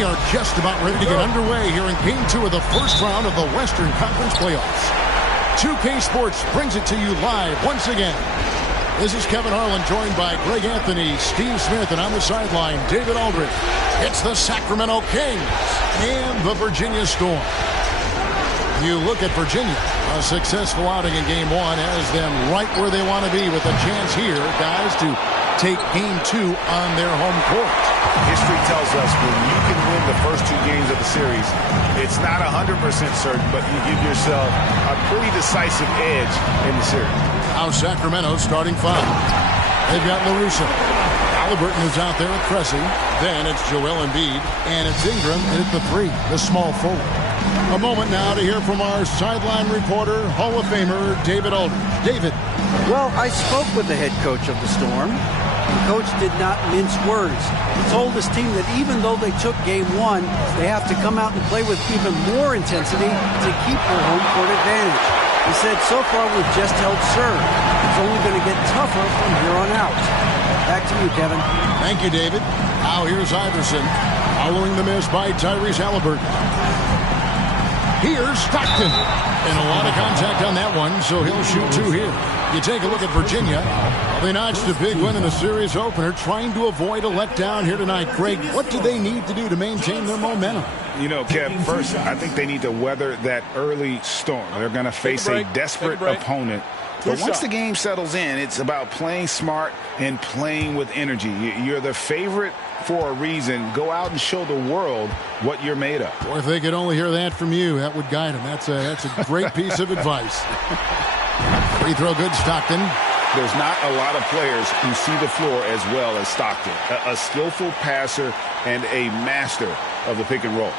We are just about ready to get underway here in Game 2 of the first round of the Western Conference Playoffs. 2K Sports brings it to you live once again. This is Kevin Harlan, joined by Greg Anthony, Steve Smith, and on the sideline, David Aldridge. It's the Sacramento Kings and the Virginia Storm. You look at Virginia, a successful outing in Game 1 has them right where they want to be with a chance here, guys, to take Game 2 on their home court. History tells us when you can win the first 2 games of the series, it's not 100% certain, but you give yourself a pretty decisive edge in the series. Now Sacramento starting 5. They've got LaRusso. Halliburton is out there with Cressy. Then it's Joel Embiid, and it's Ingram at the 3, the small forward. A moment now to hear from our sideline reporter, Hall of Famer David Aldridge. David. Well, I spoke with the head coach of the Storm. The coach did not mince words. He told his team that even though they took Game 1, they have to come out and play with even more intensity to keep their home court advantage. He said, so far we've just held serve. It's only going to get tougher from here on out. Back to you, Kevin. Thank you, David. Now here's Iverson, following the miss by Tyrese Halliburton. Here's Stockton. And a lot of contact on that one, so he'll shoot 2 here. You take a look at Virginia. They notched a big win in the series opener, trying to avoid a letdown here tonight. Greg, what do they need to do to maintain their momentum? You know, Kev, first, I think they need to weather that early storm. They're going to face a desperate opponent. But once the game settles in, it's about playing smart and playing with energy. You're the favorite for a reason. Go out and show the world what you're made of. Boy, if they could only hear that from you, that would guide them. That's a great piece of advice. Free throw good, Stockton. There's not a lot of players who see the floor as well as Stockton. A skillful passer and a master of the pick and roll.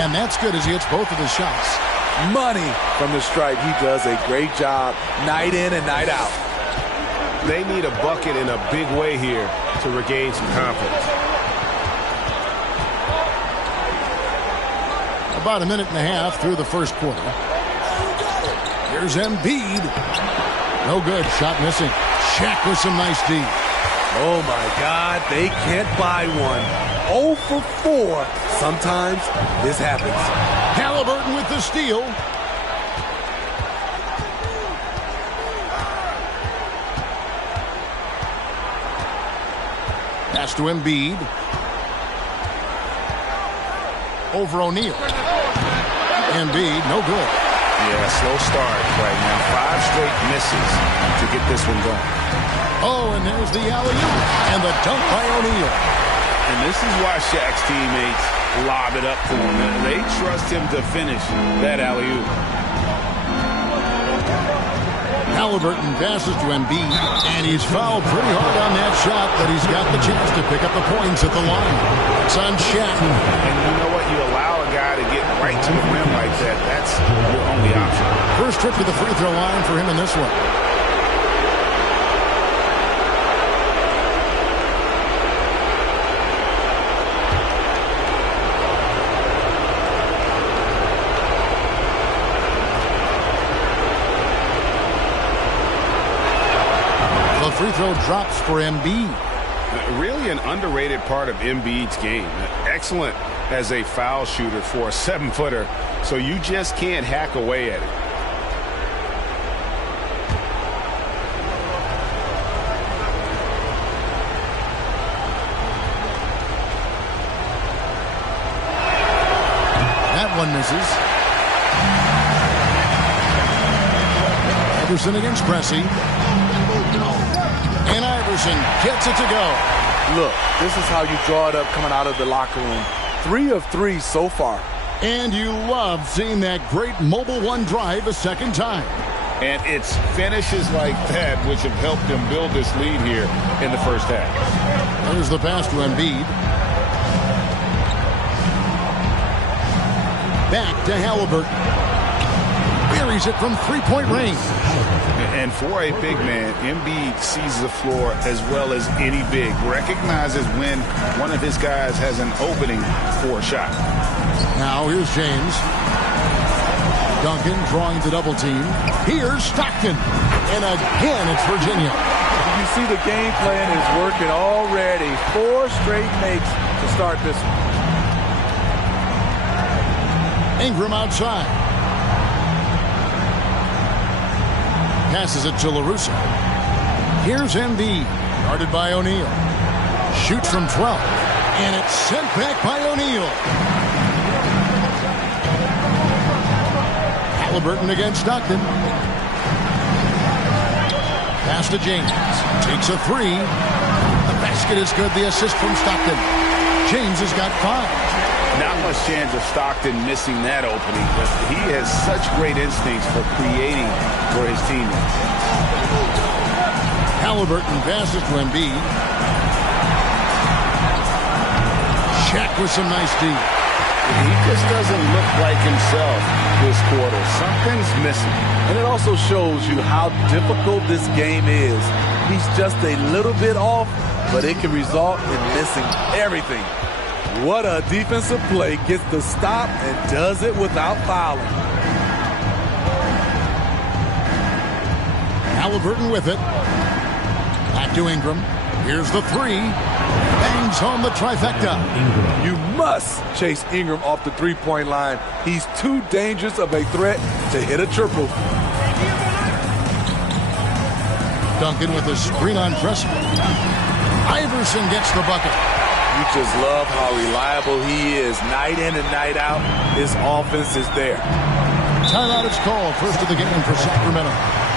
And that's good as he hits both of his shots. Money from the stripe. He does a great job night in and night out. They need a bucket in a big way here to regain some confidence. About a minute and a half through the first quarter. Here's Embiid. No good. Shot missing. Shaq with some nice D. Oh, my God. They can't buy one. 0 for 4. Sometimes this happens. Halliburton with the steal. Pass to Embiid. Over O'Neal. Embiid, no good. Yeah, slow start right now. 5 straight misses to get this one going. Oh, and there's the alley-oop and the dunk by O'Neal. And this is why Shaq's teammates lob it up to him. They trust him to finish that alley-oop. Halliburton passes to Embiid, and he's fouled pretty hard on that shot, but he's got the chance to pick up the points at the line. It's on Shaq. And you know what? You allow a guy to get right to the rim like that. That's your only option. First trip to the free throw line for him in this one. Free throw drops for Embiid. Really an underrated part of Embiid's game. Excellent as a foul shooter for a 7-footer, so you just can't hack away at it. That one misses. Iverson against Cressy. And Iverson gets it to go. Look, this is how you draw it up coming out of the locker room. 3 of 3 so far. And you love seeing that great mobile one drive a second time. And it's finishes like that which have helped them build this lead here in the first half. There's the pass to Embiid. Back to Halliburton. Buries it from three-point range. And for a big man, Embiid sees the floor as well as any big. Recognizes when one of his guys has an opening for a shot. Now here's James. Duncan drawing the double team. Here's Stockton. And again, it's Virginia. You see the game plan is working already. 4 straight makes to start this one. Ingram outside. Passes it to LaRusso. Here's Embiid. Guarded by O'Neal. Shoots from 12. And it's sent back by O'Neal. Halliburton against Stockton. Pass to James. Takes a 3. The basket is good. The assist from Stockton. James has got 5. Not much chance of Stockton missing that opening, but he has such great instincts for creating for his teammates. Halliburton passes to Embiid. Shaq with some nice D. He just doesn't look like himself this quarter. Something's missing. And it also shows you how difficult this game is. He's just a little bit off, but it can result in missing everything. What a defensive play. Gets the stop and does it without fouling. Halliburton with it. Back to Ingram. Here's the 3. Bangs home the trifecta. You must chase Ingram off the three-point line. He's too dangerous of a threat to hit a triple. Duncan with a screen on pressure. Iverson gets the bucket. You just love how reliable he is. Night in and night out, his offense is there. Timeout is called. First of the game for Sacramento.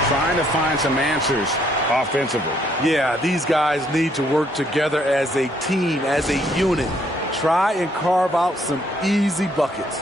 Trying to find some answers offensively. Yeah, these guys need to work together as a team, as a unit. Try and carve out some easy buckets.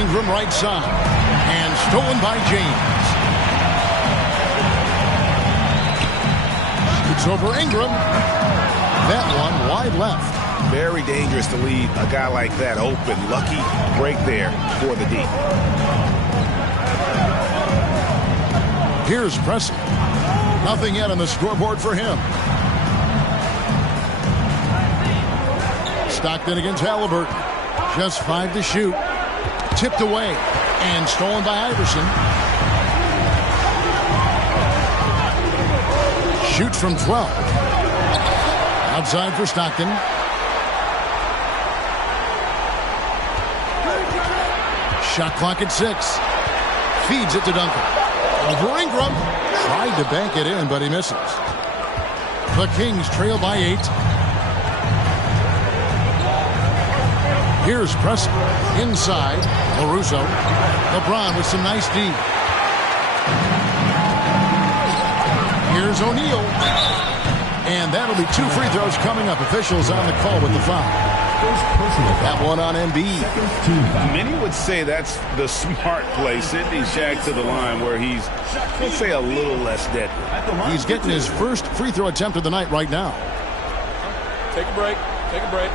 Ingram right side. And stolen by James. It's over Ingram. That one wide left. Very dangerous to leave a guy like that open. Lucky break there for the D. Here's Preston. Nothing yet on the scoreboard for him. Stockton against Halliburton. Just 5 to shoot. Tipped away and stolen by Iverson. Shoots from 12. Outside for Stockton. Shot clock at 6. Feeds it to Duncan. Over Ingram. Tried to bank it in, but he misses. The Kings trail by 8. Here's Preston. Inside. LaRusso. LeBron with some nice D. Here's O'Neal. And that'll be 2 free throws coming up. Officials on the call with the foul. That one on Embiid. Many would say that's the smart play, sending Shaq to the line where he's, let's say, a little less deadly. He's getting his first free throw attempt of the night right now. Take a break. Take a break.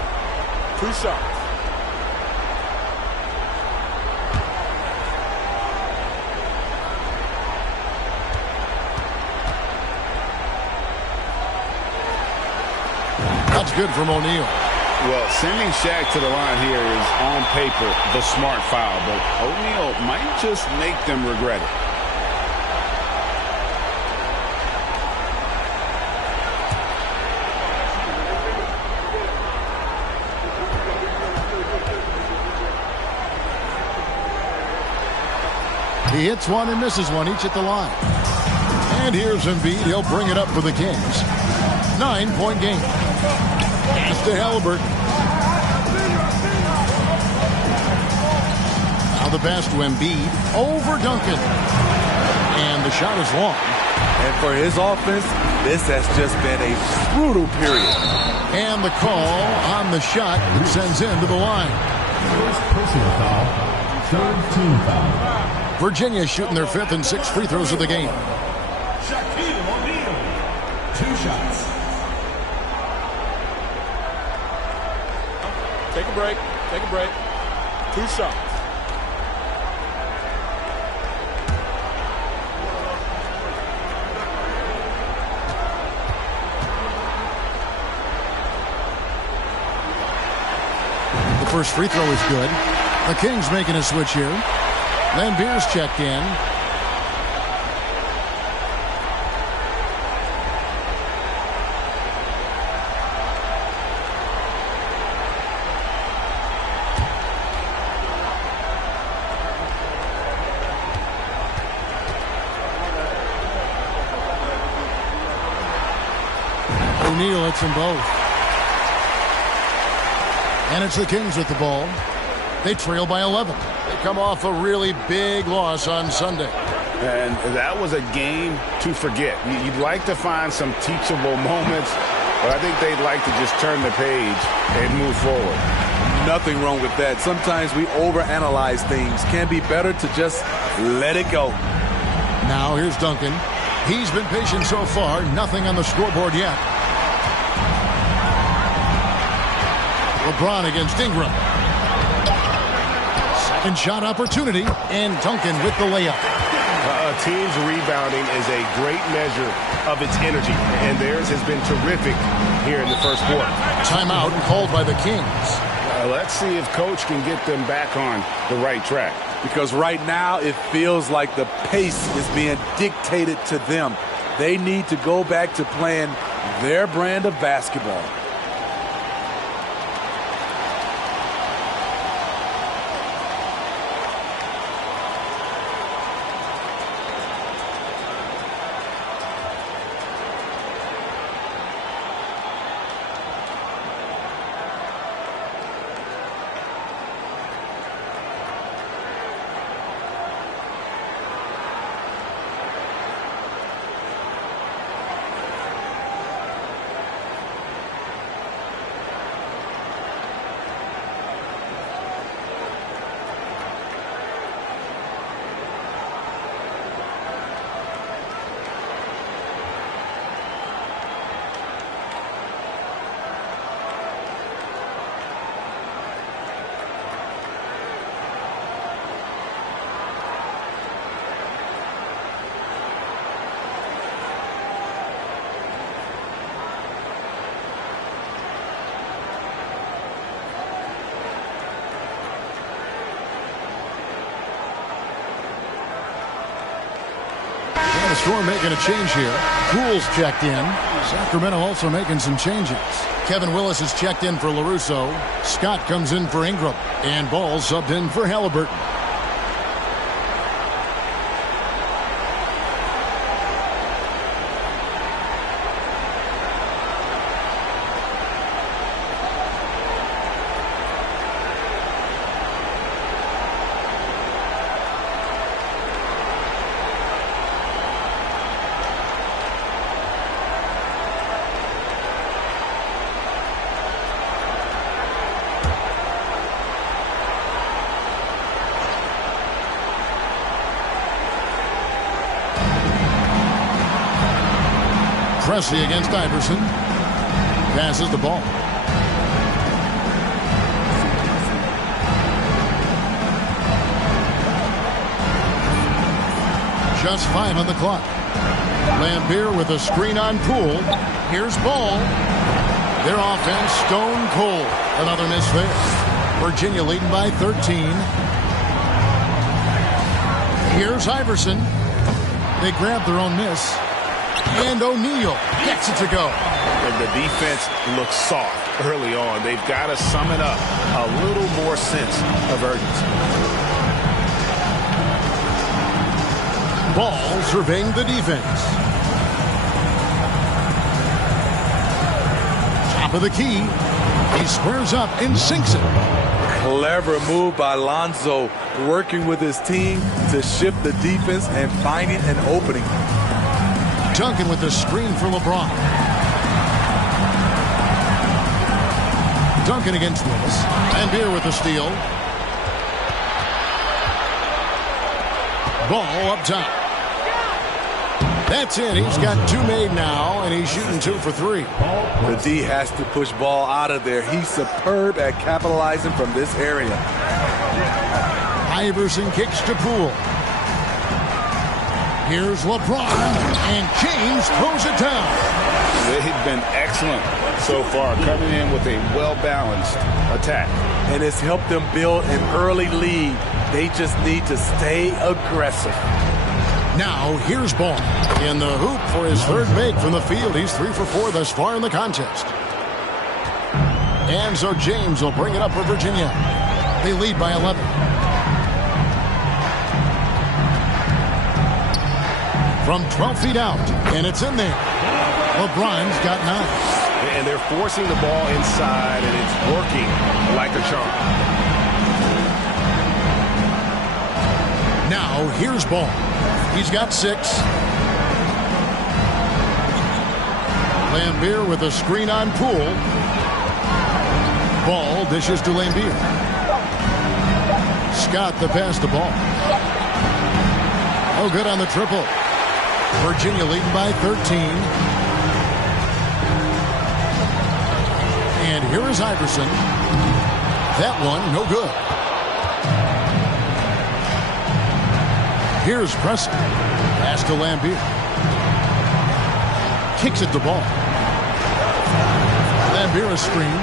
2 shots. That's good from O'Neal. Well, sending Shaq to the line here is on paper the smart foul, but O'Neal might just make them regret it. He hits one and misses one, each at the line. And here's Embiid. He'll bring it up for the Kings. 9-point game. Pass to Halliburton. Now the pass to Embiid over Duncan. And the shot is long. And for his offense, this has just been a brutal period. And the call on the shot sends him to the line. First personal foul, third team foul. Virginia shooting their 5th and 6th free throws of the game. Shaquille O'Neal, 2 shots. Take a break. Take a break. 2 shots. The first free throw is good. The Kings making a switch here. Lambier's checked in. O'Neal hits them both. And it's the Kings with the ball. They trail by 11. They come off a really big loss on Sunday. And that was a game to forget. You'd like to find some teachable moments, but I think they'd like to just turn the page and move forward. Nothing wrong with that. Sometimes we overanalyze things. Can be better to just let it go. Now here's Duncan. He's been patient so far. Nothing on the scoreboard yet. LeBron against Ingram. Second shot opportunity, and Duncan with the layup. A team's rebounding is a great measure of its energy, and theirs has been terrific here in the first quarter. Timeout called by the Kings. Let's see if Coach can get them back on the right track. Because right now it feels like the pace is being dictated to them. They need to go back to playing their brand of basketball. The Storm making a change here. Poole's checked in. Sacramento also making some changes. Kevin Willis is checked in for LaRusso. Scott comes in for Ingram. And Ball subbed in for Halliburton. Pressey against Iverson. Passes the ball. Just 5 on the clock. Lambier with a screen on Poole. Here's Ball. Their offense stone cold. Another miss there. Virginia leading by 13. Here's Iverson. They grab their own miss. And O'Neal gets it to go. And the defense looks soft early on. They've got to sum it up. A little more sense of urgency. Ball surveying the defense. Top of the key. He squares up and sinks it. Clever move by Lonzo, working with his team to shift the defense and finding an opening. Duncan with the screen for LeBron. Duncan against Willis. Lambier with the steal. Ball up top. That's it. He's got 2 made now, and he's shooting 2 for 3. The D has to push ball out of there. He's superb at capitalizing from this area. Iverson kicks to Poole. Here's LeBron, and James throws it down. They've been excellent so far, coming in with a well-balanced attack. And it's helped them build an early lead. They just need to stay aggressive. Now, here's Ball in the hoop for his 3rd make from the field. He's 3 for 4 thus far in the contest. And so James will bring it up for Virginia. They lead by 11. From 12 feet out, and it's in there. LeBron's got 9. And they're forcing the ball inside, and it's working like a charm. Now, here's Ball. He's got 6. Lambier with a screen on Poole. Ball dishes to Lambier. Scott the pass to Ball. Oh, good on the triple. Virginia leading by 13. And here is Iverson. That one, no good. Here's Preston. Pass to Lambier. Kicks it to Ball. Lambier a screen.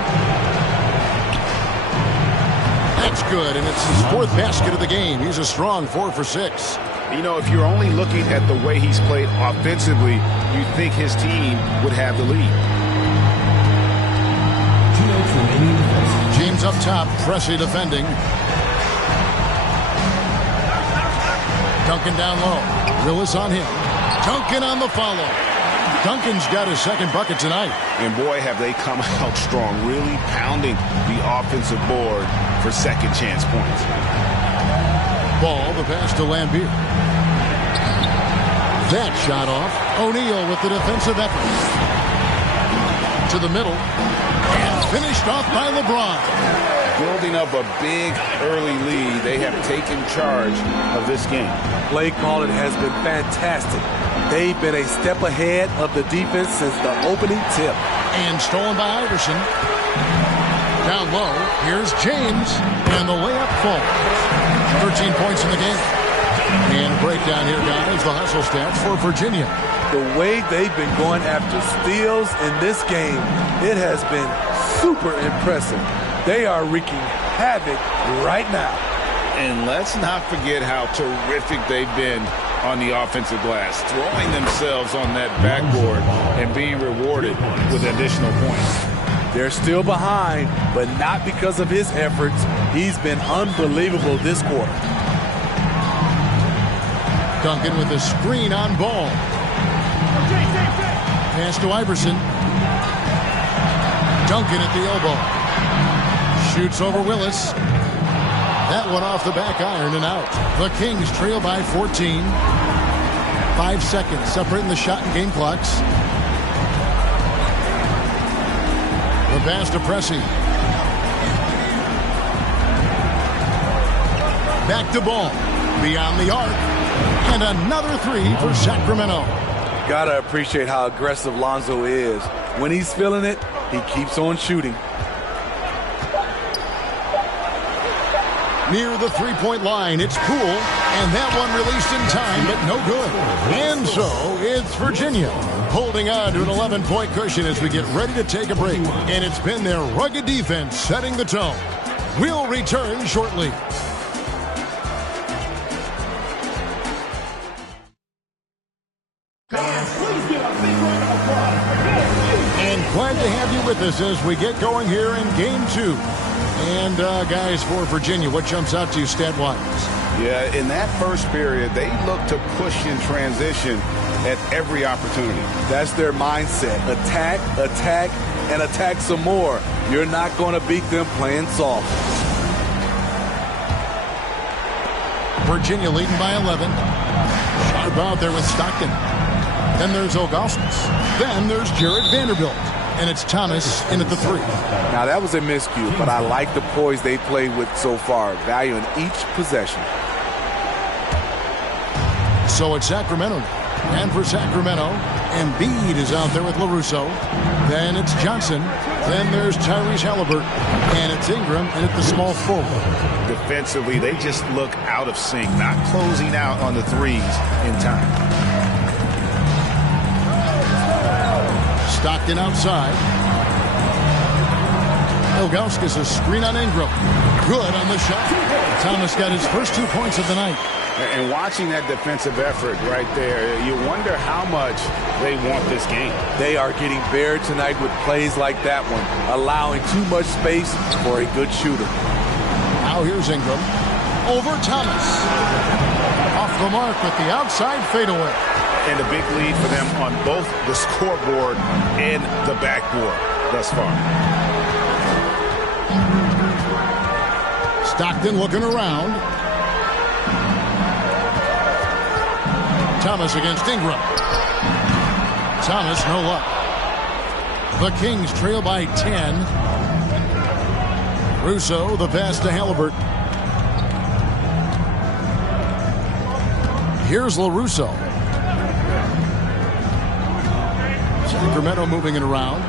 That's good, and it's his 4th basket of the game. He's a strong 4 for 6. You know, if you're only looking at the way he's played offensively, you think his team would have the lead. James up top, Pressey defending. Duncan down low. Willis on him. Duncan on the follow. Duncan's got his 2nd bucket tonight. And boy, have they come out strong, really pounding the offensive board for second chance points. Ball, the pass to Lambier. That shot off. O'Neal with the defensive effort. To the middle. And finished off by LeBron. Building up a big early lead, they have taken charge of this game. Play calling has been fantastic. They've been a step ahead of the defense since the opening tip. And stolen by Iverson. Down low, here's James, and the layup falls. 13 points in the game. And breakdown here, guys, the hustle stats for Virginia. The way they've been going after steals in this game, it has been super impressive. They are wreaking havoc right now. And let's not forget how terrific they've been on the offensive glass, throwing themselves on that backboard and being rewarded with additional points. They're still behind, but not because of his efforts. He's been unbelievable this quarter. Duncan with a screen on Ball. Pass to Iverson. Duncan at the elbow. Shoots over Willis. That one off the back iron and out. The Kings trail by 14. 5 seconds separating the shot and game clocks. The pass to Pressey. Back to Ball. Beyond the arc. And another 3 for Sacramento. Gotta appreciate how aggressive Lonzo is. When he's feeling it, he keeps on shooting. Near the three-point line, it's Poole, and that one released in time, but no good. And so it's Virginia holding on to an 11-point cushion as we get ready to take a break. And it's been their rugged defense setting the tone. We'll return shortly. And glad to have you with us as we get going here in Game 2. And, guys, for Virginia, what jumps out to you stat-wise? Yeah, in that first period, they look to push in transition at every opportunity. That's their mindset. Attack, attack, and attack some more. You're not going to beat them playing soft. Virginia leading by 11. Shot about there with Stockton. Then there's Ilgauskas. Then there's Jared Vanderbilt. And it's Thomas in at the 3. Now, that was a miscue, but I like the poise they played with so far, valuing each possession. So it's Sacramento now. And for Sacramento, Embiid is out there with LaRusso. Then it's Johnson. Then there's Tyrese Halliburton. And it's Ingram in at the small forward. Defensively, they just look out of sync, not closing out on the threes in time. Stockton outside. Ilgauskas a screen on Ingram. Good on the shot. Thomas got his first 2 points of the night. And watching that defensive effort right there, you wonder how much they want this game. They are getting buried tonight with plays like that one, allowing too much space for a good shooter. Now here's Ingram. Over Thomas. Off the mark with the outside fadeaway. And a big lead for them on both the scoreboard and the backboard thus far. Stockton looking around. Thomas against Ingram. Thomas, no luck. The Kings trail by 10. Russo, the pass to Halliburton. Here's LaRusso. Sacramento moving it around.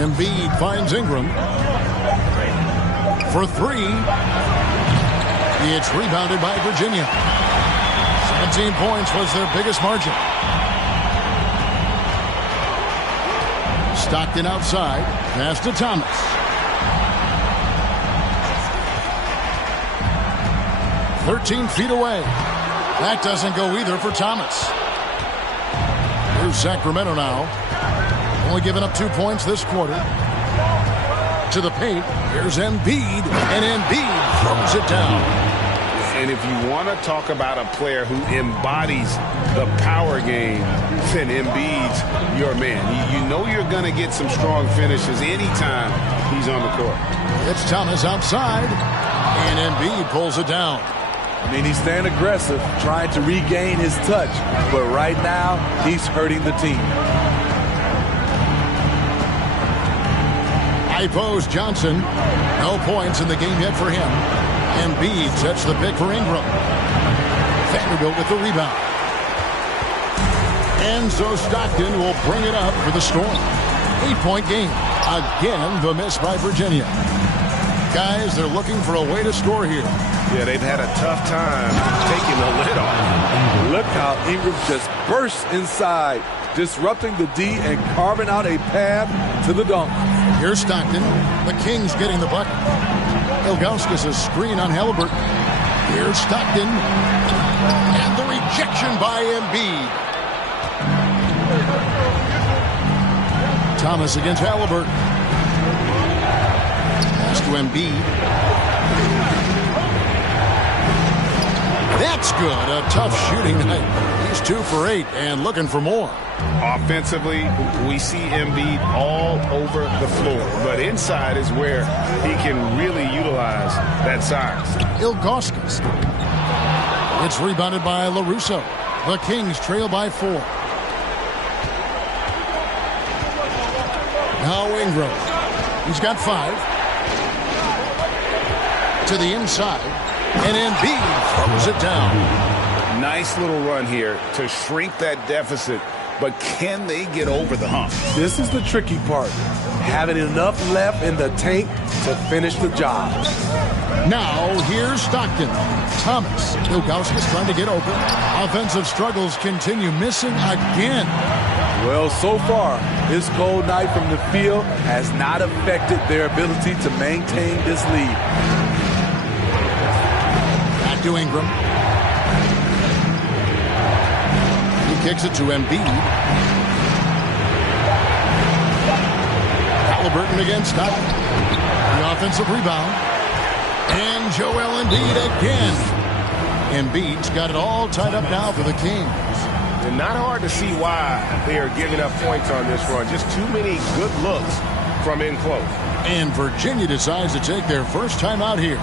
Embiid finds Ingram. For 3. It's rebounded by Virginia. 17 points was their biggest margin. Stockton outside. Pass to Thomas. "13 feet away. That doesn't go either for Thomas. Here's Sacramento now. Only giving up 2 points this quarter. To the paint. Here's Embiid. And Embiid throws it down. And if you want to talk about a player who embodies the power game, then Embiid's your man. You know you're going to get some strong finishes anytime he's on the court. It's Thomas outside, and Embiid pulls it down. I mean, he's staying aggressive, trying to regain his touch, but right now, he's hurting the team. High post Johnson. No points in the game yet for him. Embiid sets the pick for Ingram. Vanderbilt with the rebound. And so Stockton will bring it up for the Storm. 8-point game. Again, the miss by Virginia. Guys, they're looking for a way to score here. Yeah, they've had a tough time taking the lid off. Look how Ingram just bursts inside, disrupting the D and carving out a path to the dunk. Here's Stockton. The Kings getting the bucket. Ilgauskas a screen on Halliburton. Here's Stockton. And the rejection by Embiid. Thomas against Halliburton. Pass to Embiid. That's good. A tough shooting night. He's 2 for 8 and looking for more. Offensively, we see Embiid all over the floor. But inside is where he can really utilize that size. Ilgauskas. It's rebounded by LaRusso. The Kings trail by 4. Now Ingram. He's got 5. To the inside. And Embiid throws it down. Nice little run here to shrink that deficit. But can they get over the hump? This is the tricky part. Having enough left in the tank to finish the job. Now, here's Stockton. Thomas. Ilgauskas trying to get open. Offensive struggles continue. Missing again. Well, so far, this cold night from the field has not affected their ability to maintain this lead. Back to Ingram. Kicks it to Embiid. Halliburton against Stockton. The offensive rebound. And Joel Embiid again. Embiid's got it all tied up now for the Kings. And not hard to see why they are giving up points on this run. Just too many good looks from in close. And Virginia decides to take their first time out here.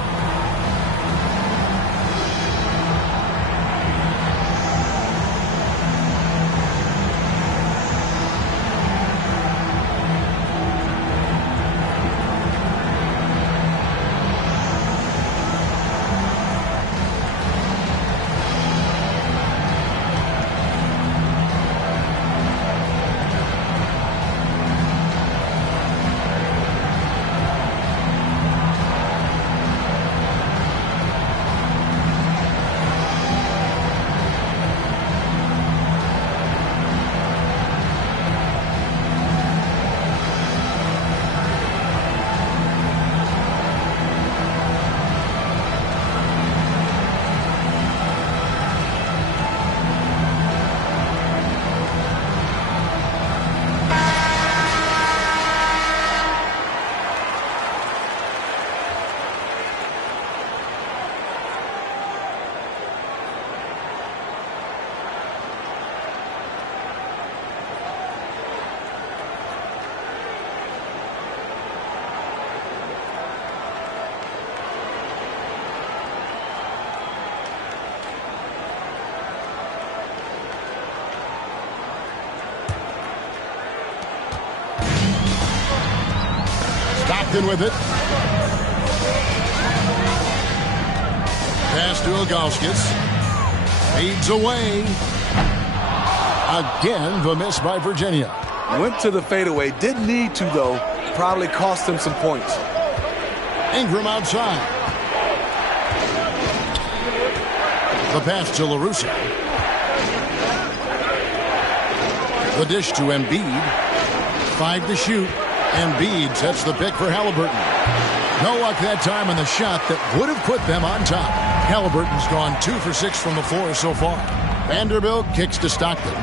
Stockton with it. Pass to Ilgauskas. Feeds away. Again, the miss by Virginia. Went to the fadeaway. Didn't need to, though. Probably cost him some points. Ingram outside. The pass to LaRusso. The dish to Embiid. 5 to shoot. Embiid sets the pick for Halliburton. No luck that time on the shot that would have put them on top. Halliburton's gone 2 for 6 from the floor so far. Vanderbilt kicks to Stockton.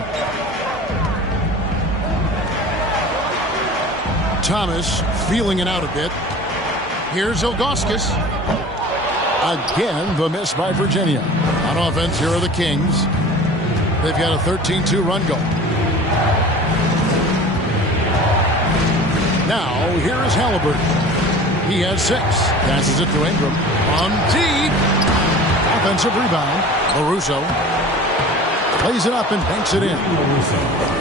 Thomas feeling it out a bit. Here's Ilgauskas. Again, the miss by Virginia. On offense, here are the Kings. They've got a 13-2 run goal. Now, here is Halliburton. He has 6. Passes it to Ingram. On deep. Offensive rebound. LaRusso plays it up and banks it in.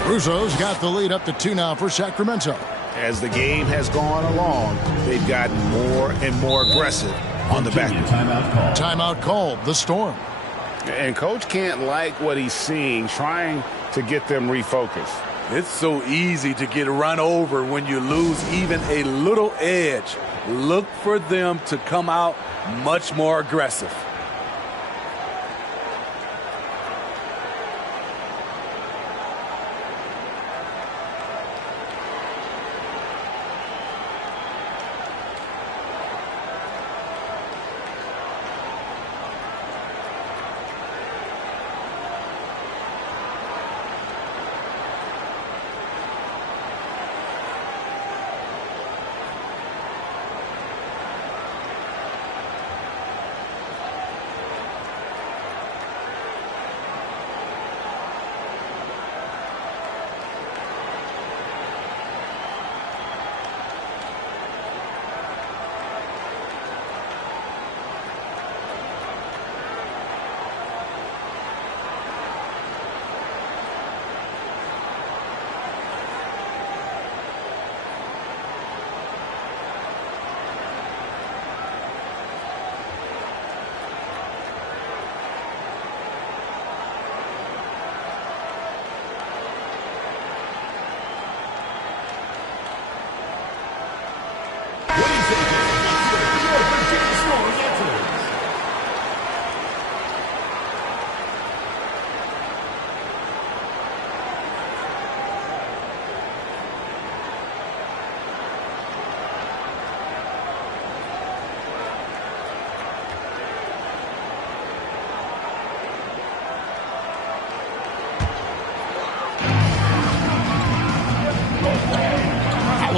Russo's got the lead up to 2 now for Sacramento. As the game has gone along, they've gotten more and more aggressive on the back. Timeout called. The Storm. And Coach can't like what he's seeing, trying to get them refocused. It's so easy to get run over when you lose even a little edge. Look for them to come out much more aggressive.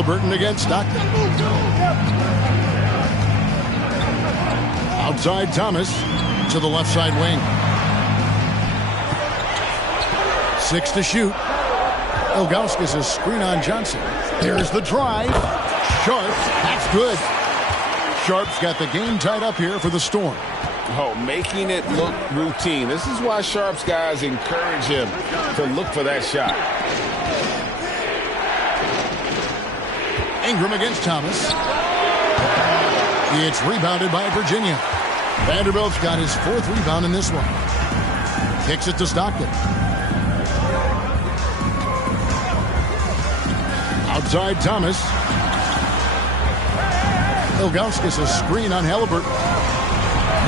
Halliburton against Stockton. Outside Thomas to the left side wing. 6 to shoot. Ilgauskas is screen on Johnson. Here's the drive. Sharp. That's good. Sharp's got the game tied up here for the Storm. Oh, making it look routine. This is why Sharp's guys encourage him to look for that shot. Ingram against Thomas. It's rebounded by Virginia. Vanderbilt's got his 4th rebound in this one. Kicks it to Stockton. Outside Thomas. Ilgauskas a screen on Halliburton.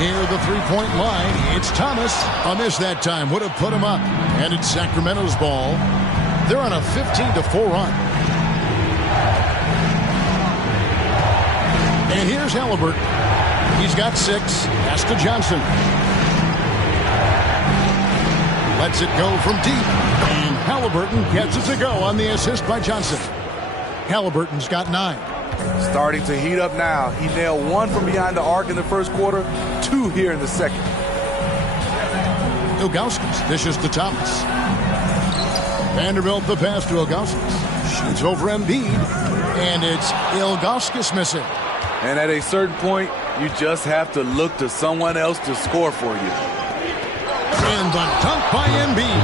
Near the three-point line, it's Thomas. A miss that time would have put him up. And it's Sacramento's ball. They're on a 15-4 run. And here's Halliburton. He's got 6. Pass to Johnson. Lets it go from deep. And Halliburton gets it to go on the assist by Johnson. Halliburton's got 9. Starting to heat up now. He nailed 1 from behind the arc in the first quarter, 2 here in the second. Ilgauskas dishes to Thomas. Vanderbilt the pass to Ilgauskas. Shoots over Embiid. And it's Ilgauskas missing. And at a certain point, you just have to look to someone else to score for you. And the dunk by Embiid.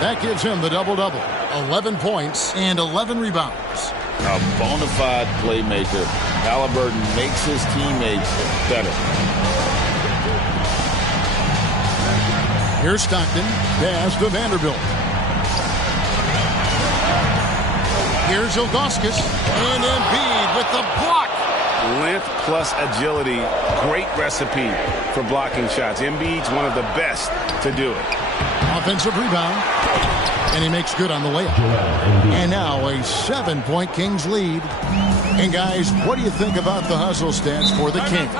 That gives him the double-double. 11 points and 11 rebounds. A bona fide playmaker. Halliburton makes his teammates better. Here's Stockton. Pass to Vanderbilt. Here's Ilgauskas. And Embiid with the block. Length plus agility. Great recipe for blocking shots. Embiid's one of the best to do it. Offensive rebound. And he makes good on the layup. And now a 7-point Kings lead. And guys, what do you think about the hustle stats for the Kings?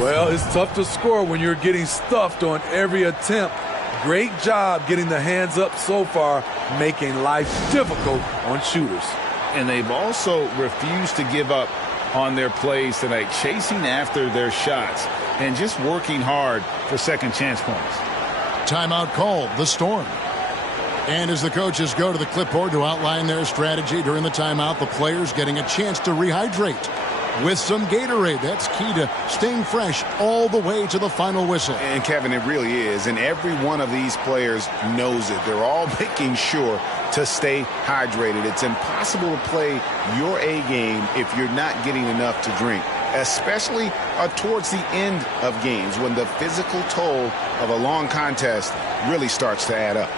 Well, it's tough to score when you're getting stuffed on every attempt. Great job getting the hands up so far, making life difficult on shooters. And they've also refused to give up on their plays tonight, chasing after their shots and just working hard for second chance points. Timeout called, the Storm. And as the coaches go to the clipboard to outline their strategy during the timeout, the players getting a chance to rehydrate with some Gatorade. That's key to staying fresh all the way to the final whistle. And Kevin, it really is. And every one of these players knows it. They're all making sure to stay hydrated. It's impossible to play your A game if you're not getting enough to drink, especially towards the end of games when the physical toll of a long contest really starts to add up.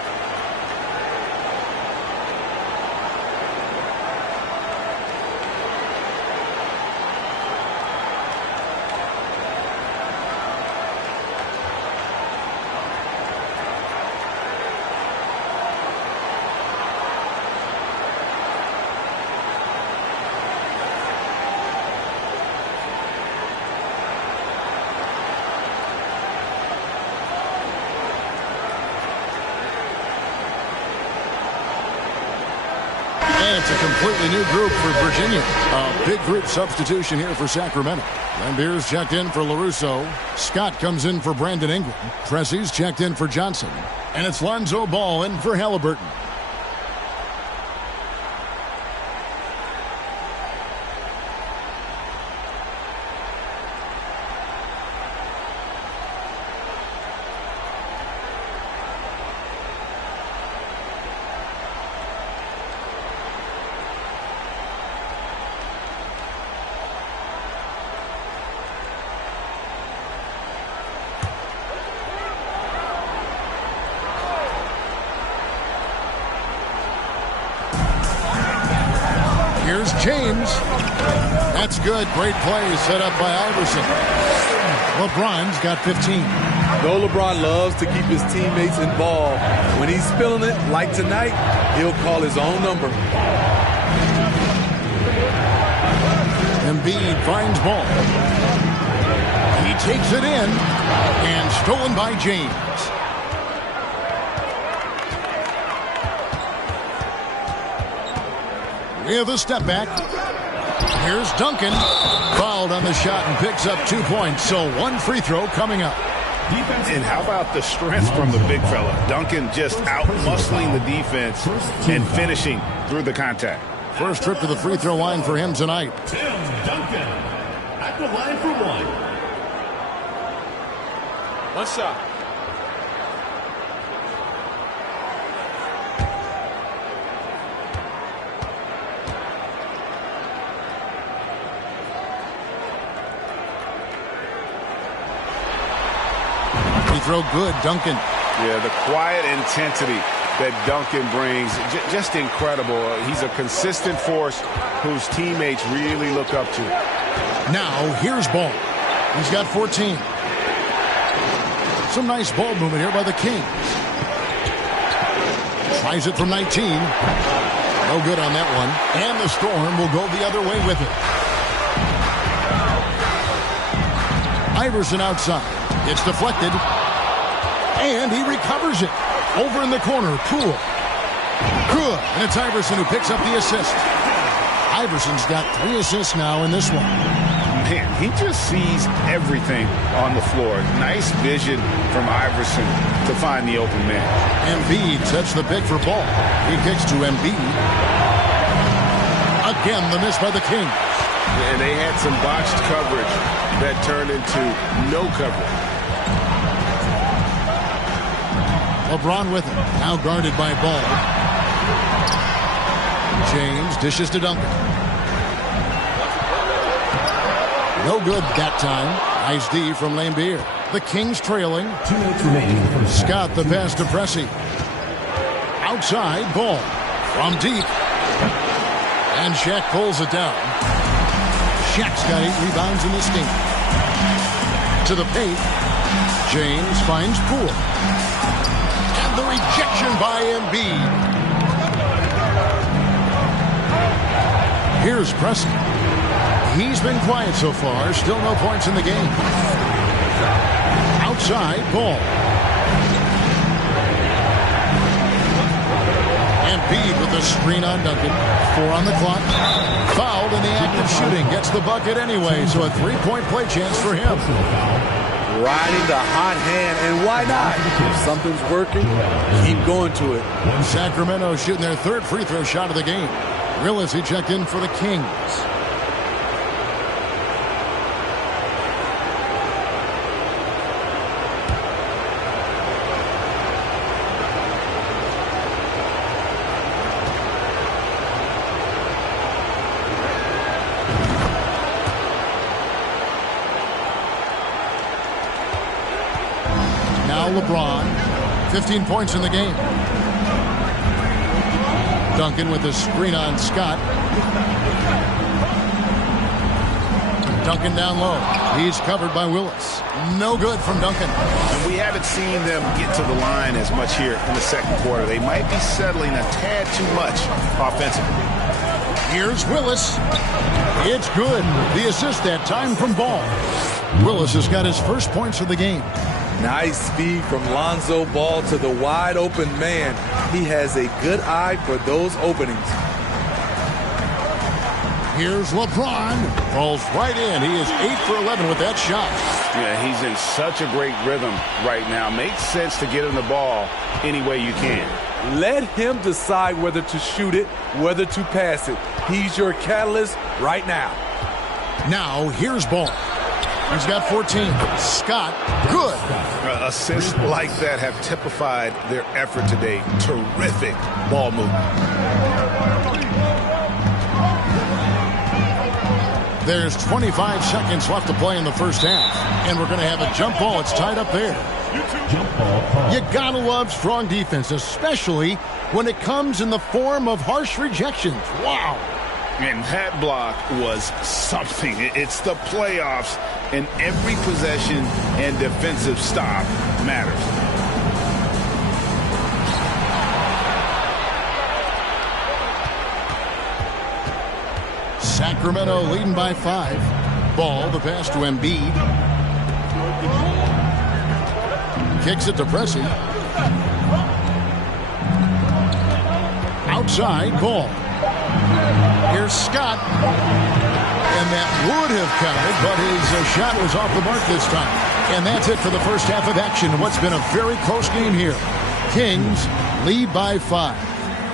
It's a completely new group for Virginia. A big group substitution here for Sacramento. Lambeer's checked in for LaRusso. Scott comes in for Brandon Ingram. Pressey's checked in for Johnson. And it's Lonzo Ball in for Halliburton. Here's James. That's good. Great play set up by Iverson. LeBron's got 15. Though LeBron loves to keep his teammates involved, when he's feeling it, like tonight, he'll call his own number. Embiid finds ball. He takes it in and stolen by James. With a step back. Here's Duncan. Fouled on the shot and picks up 2 points. So one free throw coming up. And how about the strength from the big fella? Duncan just out-muscling the defense and finishing through the contact. First trip to the free throw line for him tonight. Tim Duncan at the line for one. One shot. Throw good, Duncan. Yeah, the quiet intensity that Duncan brings, just incredible. He's a consistent force whose teammates really look up to. Now, here's Ball. He's got 14. Some nice ball movement here by the Kings. Tries it from 19. No good on that one. And the Storm will go the other way with it. Iverson outside. It's deflected. And he recovers it. Over in the corner, Poole. Good. And it's Iverson who picks up the assist. Iverson's got 3 assists now in this one. Man, he just sees everything on the floor. Nice vision from Iverson to find the open man. Embiid sets the pick for Ball. He kicks to Embiid. Again, the miss by the Kings. And they had some botched coverage that turned into no coverage. LeBron with it. Now guarded by Ball. James dishes to Duncan. No good that time. Nice D from Lambeer. The Kings trailing. 2 minutes remaining. Scott the pass to Pressey. Outside, ball. From deep. And Shaq pulls it down. Shaq's got 8 rebounds in this game. To the paint. James finds Poole. And the rejection by Embiid. Here's Pressey. He's been quiet so far. Still no points in the game. Outside, ball. Embiid with the screen on Duncan. 4 on the clock. Fouled in the act of shooting. Gets the bucket anyway, so a 3-point play chance for him. Riding the hot hand, and why not? If something's working, keep going to it. Sacramento shooting their 3rd free throw shot of the game. Willis, he checked in for the Kings. Now LeBron, 15 points in the game. Duncan with a screen on Scott. Duncan down low. He's covered by Willis. No good from Duncan. And we haven't seen them get to the line as much here in the second quarter. They might be settling a tad too much offensively. Here's Willis. It's good. The assist that time from Ball. Willis has got his first points of the game. Nice speed from Lonzo Ball to the wide open man. He has a good eye for those openings. Here's LeBron. Falls right in. He is 8 for 11 with that shot. Yeah, he's in such a great rhythm right now. Makes sense to get him the ball any way you can. Let him decide whether to shoot it, whether to pass it. He's your catalyst right now. Now, here's Ball. He's got 14. Scott, good. Assists like that have typified their effort today. Terrific ball movement. There's 25 seconds left to play in the first half. And we're going to have a jump ball. It's tied up there. You gotta love strong defense, especially when it comes in the form of harsh rejections. Wow. And that block was something. It's the playoffs, and every possession and defensive stop matters. Sacramento leading by 5. Ball, the pass to Embiid. Kicks it to Pressey. Outside, Ball. Here's Scott. And that would have counted, but his shot was off the mark this time. And that's it for the first half of action. What's been a very close game here. Kings lead by 5.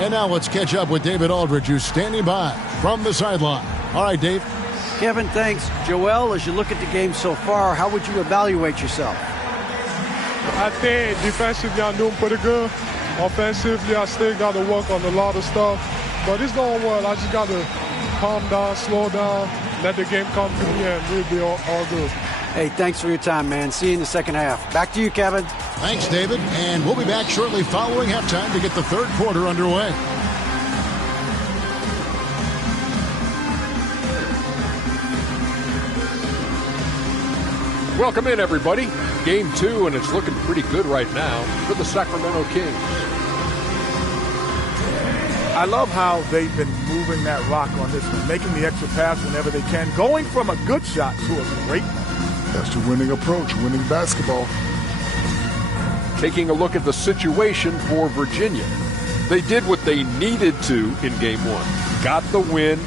And now let's catch up with David Aldridge, who's standing by from the sideline. All right, Dave. Kevin, thanks. Joel, as you look at the game so far, how would you evaluate yourself? I think defensively I'm doing pretty good. Offensively, I still got to work on a lot of stuff. But it's going well. I just got to calm down, slow down, let the game come to me, and we'll be all good. Hey, thanks for your time, man. See you in the second half. Back to you, Kevin. Thanks, David. And we'll be back shortly following halftime to get the third quarter underway. Welcome in, everybody. Game 2, and it's looking pretty good right now for the Sacramento Kings. I love how they've been moving that rock on this one, making the extra pass whenever they can, going from a good shot to a great one. That's the winning approach, winning basketball. Taking a look at the situation for Virginia. They did what they needed to in Game 1. Got the win,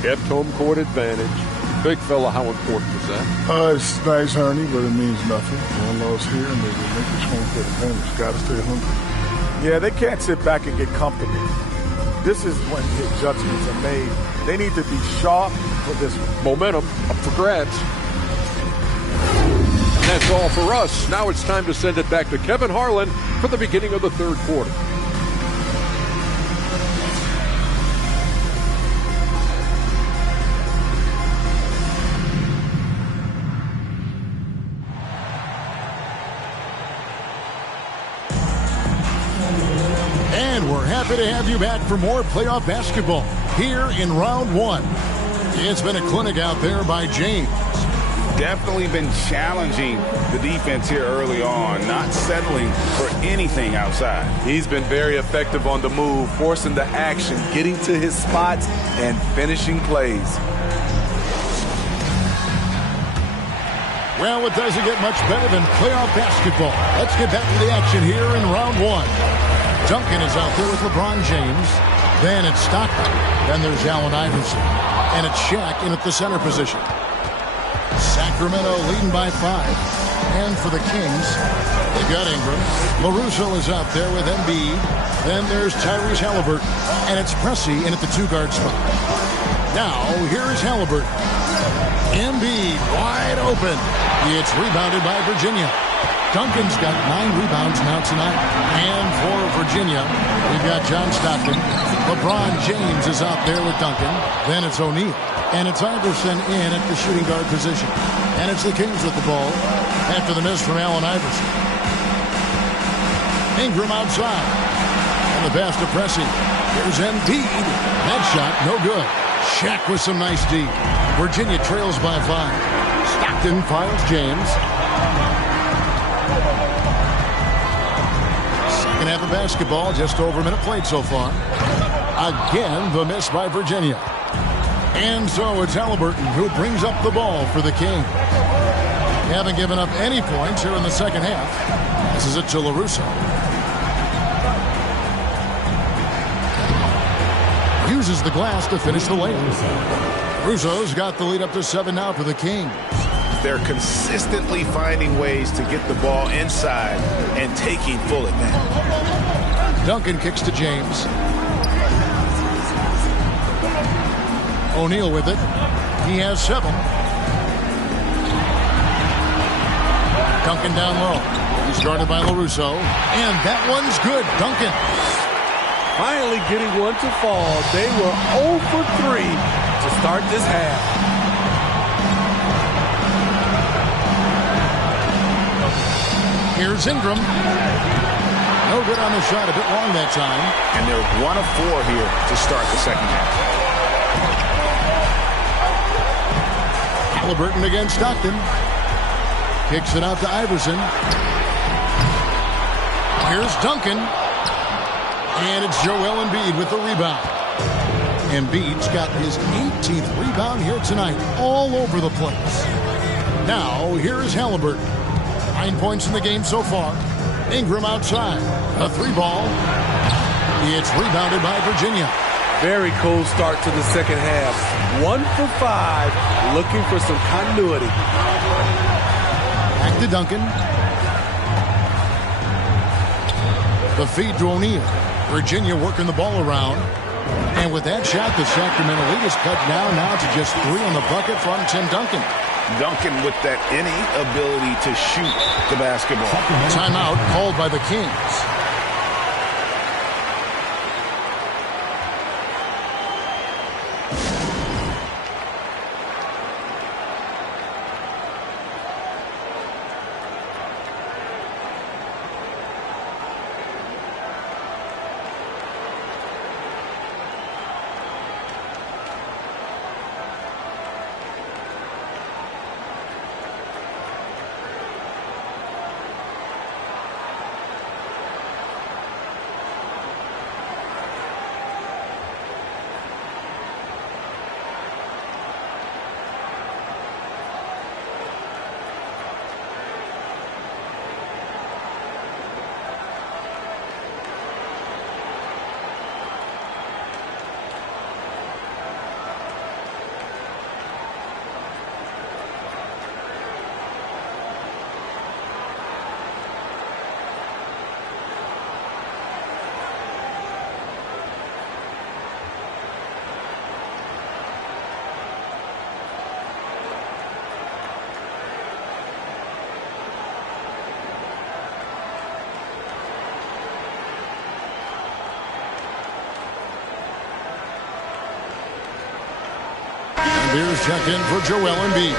kept home court advantage. Big fella, how important is that? It's nice, honey, but it means nothing. One loss here, and they relinquish home court advantage. Got to stay hungry. Yeah, they can't sit back and get comfortable. This is when the adjustments are made. They need to be sharp for this one. Momentum up for grabs. And that's all for us. Now it's time to send it back to Kevin Harlan for the beginning of the third quarter. And we're happy to have you back for more playoff basketball here in round one. It's been a clinic out there by James. Definitely been challenging the defense here early on, not settling for anything outside. He's been very effective on the move, forcing the action, getting to his spots, and finishing plays. Well, it doesn't get much better than playoff basketball. Let's get back to the action here in round one. Duncan is out there with LeBron James. Then it's Stockton. Then there's Allen Iverson. And it's Shaq in at the center position. Sacramento leading by 5. And for the Kings, they've got Ingram. LaRusso is out there with Embiid. Then there's Tyrese Halliburton. And it's Pressey in at the 2-guard spot. Now, here's Halliburton. Embiid wide open. It's rebounded by Virginia. Duncan's got 9 rebounds now tonight. And for Virginia, we've got John Stockton. LeBron James is out there with Duncan. Then it's O'Neal. And it's Iverson in at the shooting guard position. And it's the Kings with the ball after the miss from Allen Iverson. Ingram outside. And the pass to Pressey. Here's Embiid. That shot, no good. Shaq with some nice D. Virginia trails by 5. Stockton files James. Second half of basketball, just over a minute played so far. Again, the miss by Virginia. And so it's Halliburton who brings up the ball for the Kings. They haven't given up any points here in the second half. This is it to LaRusso. Uses the glass to finish the layup. Russo's got the lead up to 7 now for the Kings. They're consistently finding ways to get the ball inside and taking full advantage. Duncan kicks to James. O'Neal with it. He has 7. Duncan down low. He's guarded by LaRusso. And that one's good. Duncan. Finally getting one to fall. They were 0 for 3 to start this half. Here's Ingram. No good on the shot. A bit long that time. And they're 1 of 4 here to start the second half. Halliburton against Stockton. Kicks it out to Iverson. Here's Duncan. And it's Joel Embiid with the rebound. Embiid's got his 18th rebound here tonight. All over the place. Now, here's Halliburton. 9 points in the game so far. Ingram outside. A 3-ball. It's rebounded by Virginia. Very cold start to the second half. 1 for 5. Looking for some continuity. Back to Duncan. The feed to O'Neal. Virginia working the ball around. And with that shot, the Sacramento lead is cut down now to just 3 on the bucket from Tim Duncan. Duncan with that innate ability to shoot the basketball. Timeout called by the Kings. Beers checked in for Joel Embiid.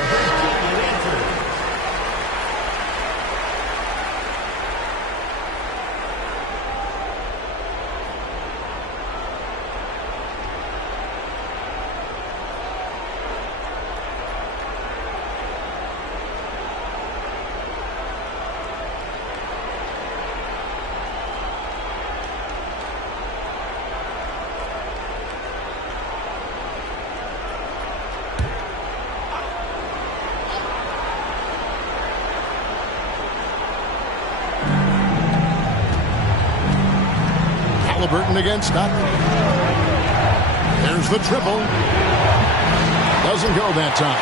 Halliburton against Stockton. There's the triple. Doesn't go that time.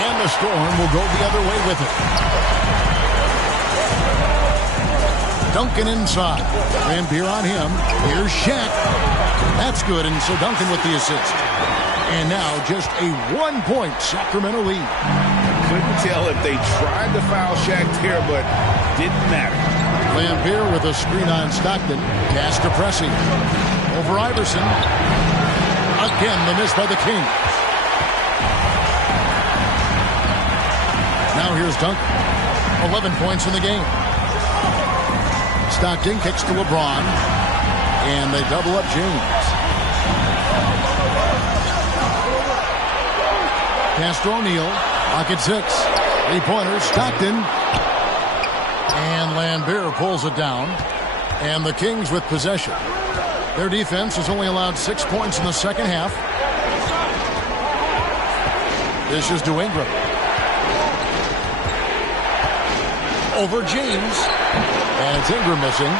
And the Storm will go the other way with it. Duncan inside. Lambier on him. Here's Shaq. That's good, and so Duncan with the assist. And now just a 1-point Sacramento lead. Couldn't tell if they tried to foul Shaq there, but didn't matter. Lambier with a screen on Stockton. Pass to Pressey. Over Iverson. Again, the miss by the Kings. Now here's Duncan. 11 points in the game. Stockton kicks to LeBron. And they double up James. Pass to O'Neal. Pocket 6. 3-pointer. Stockton. And Lambier pulls it down. And the Kings with possession. Their defense has only allowed 6 points in the second half. This is to Ingram. Over James. And it's Ingram missing.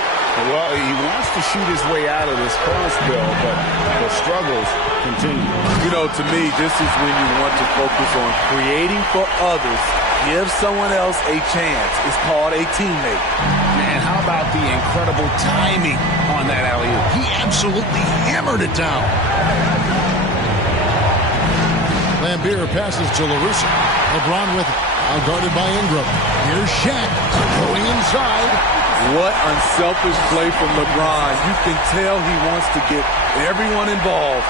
Well, he wants to shoot his way out of this cold spell, but the struggles continue. You know, to me, this is when you want to focus on creating for others. Give someone else a chance. It's called a teammate. Man, how about the incredible timing on that alley-oop? He absolutely hammered it down. Lambier passes to LaRusso. LeBron with it. Now guarded by Ingram. Here's Shaq going inside. What unselfish play from LeBron. You can tell he wants to get everyone involved.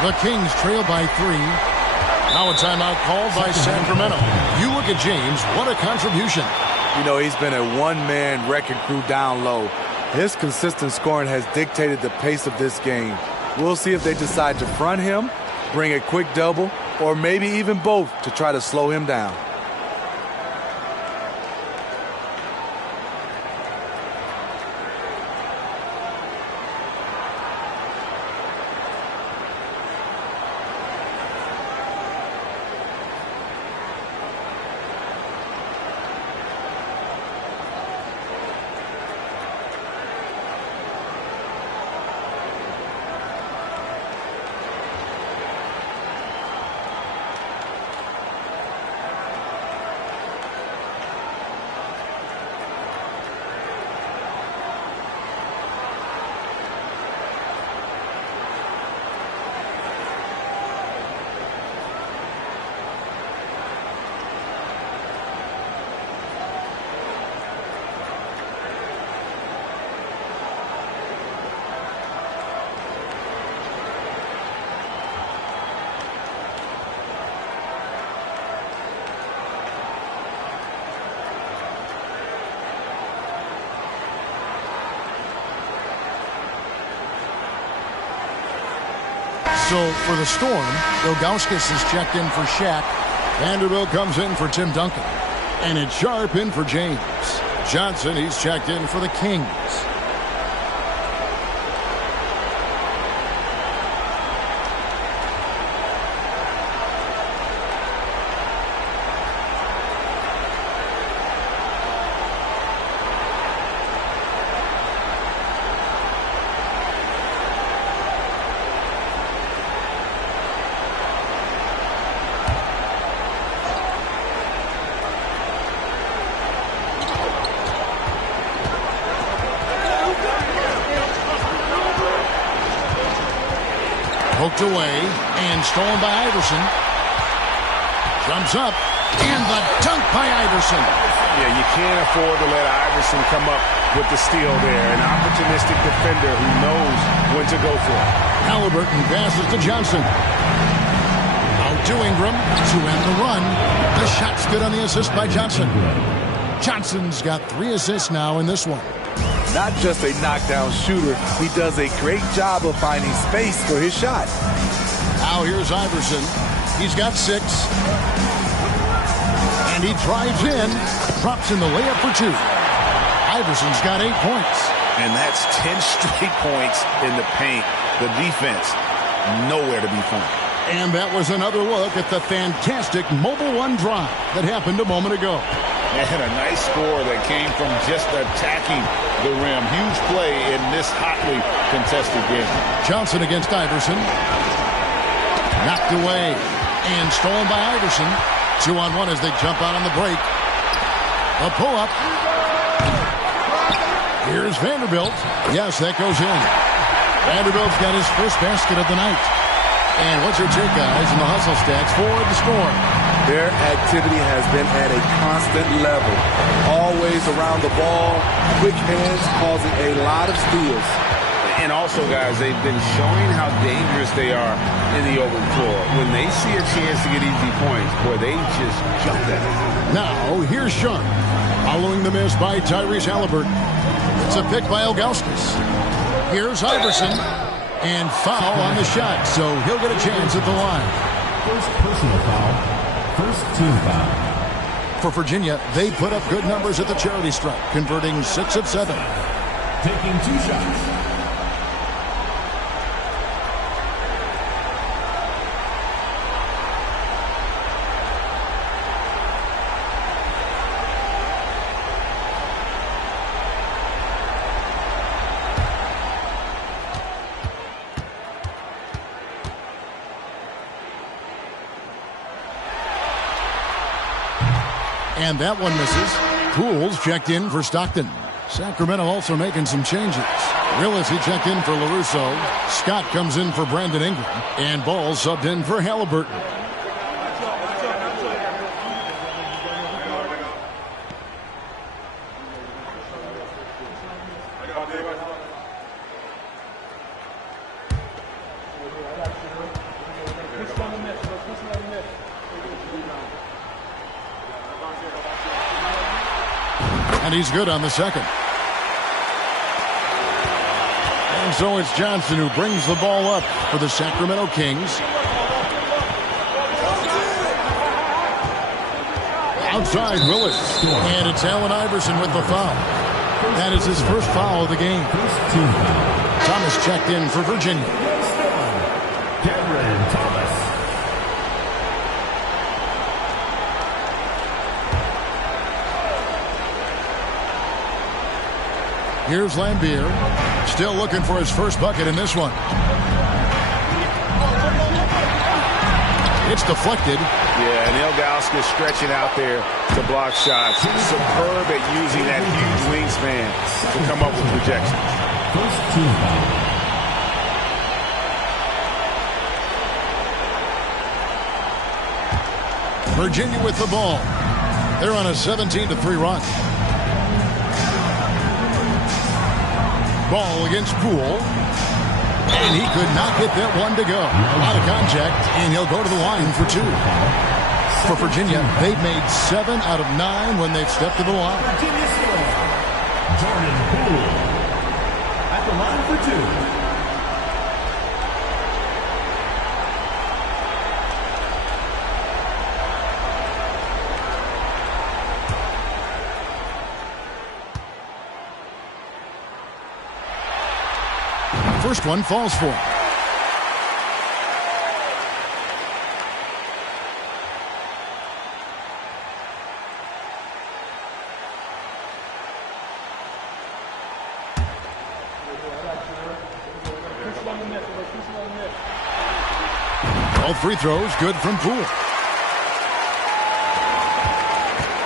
The Kings trail by 3. Now a timeout called by Sacramento. You look at James. What a contribution. You know, he's been a one-man wrecking crew down low. His consistent scoring has dictated the pace of this game. We'll see if they decide to front him, bring a quick double, or maybe even both to try to slow him down. So for the Storm, Ilgauskas is checked in for Shaq. Vanderbilt comes in for Tim Duncan. And it's Sharp in for James. Johnson, he's checked in for the Kings. Poked away and stolen by Iverson. Jumps up and the dunk by Iverson. Yeah, you can't afford to let Iverson come up with the steal there. An opportunistic defender who knows when to go for it. Halliburton passes to Johnson. Out to Ingram to end the run. The shot's good on the assist by Johnson. Johnson's got 3 assists now in this one. Not just a knockdown shooter, he does a great job of finding space for his shot. Now here's Iverson. He's got 6. And he drives in, drops in the layup for 2. Iverson's got 8 points. And that's 10 straight points in the paint. The defense, nowhere to be found. And that was another look at the fantastic Mobile One drive that happened a moment ago. And a nice score that came from just attacking the rim. Huge play in this hotly contested game. Johnson against Iverson. Knocked away and stolen by Iverson. 2-on-1 as they jump out on the break. A pull-up. Here's Vanderbilt. Yes, that goes in. Vanderbilt's got his first basket of the night. And what's your take, guys, in the hustle stats for the Storm? Their activity has been at a constant level. Always around the ball, quick hands, causing a lot of steals. And also, guys, they've been showing how dangerous they are in the open floor. When they see a chance to get easy points, boy, they just jump at it. Now, here's Sharp. Following the miss by Tyrese Halliburton. It's a pick by Ilgauskas. Here's Iverson. And foul on the shot, so he'll get a chance at the line. First personal foul. First team foul. For Virginia, they put up good numbers at the charity stripe, converting 6 of 7. Taking 2 shots. And that one misses. Pools checked in for Stockton. Sacramento also making some changes. Willis, he checked in for LaRusso. Scott comes in for Brandon Ingram. And Ball subbed in for Halliburton. And he's good on the second. And so it's Johnson who brings the ball up for the Sacramento Kings. Outside Willis. And it's Allen Iverson with the foul. That is his first foul of the game. Thomas checked in for Virginia. Cameron Thomas. Here's Lambier, still looking for his first bucket in this one. It's deflected. Yeah, and Ilgauskas stretching out there to block shots. Superb at using that huge wingspan to come up with projections. First team foul. Virginia with the ball. They're on a 17-3 run. Ball against Poole. And he could not get that one to go. Out of contact, and he'll go to the line for 2. For Virginia, they've made 7 out of 9 when they've stepped to the line. Virginia Storm. Jordan Poole at the line for 2. First one falls for him. All free throws good from Poole.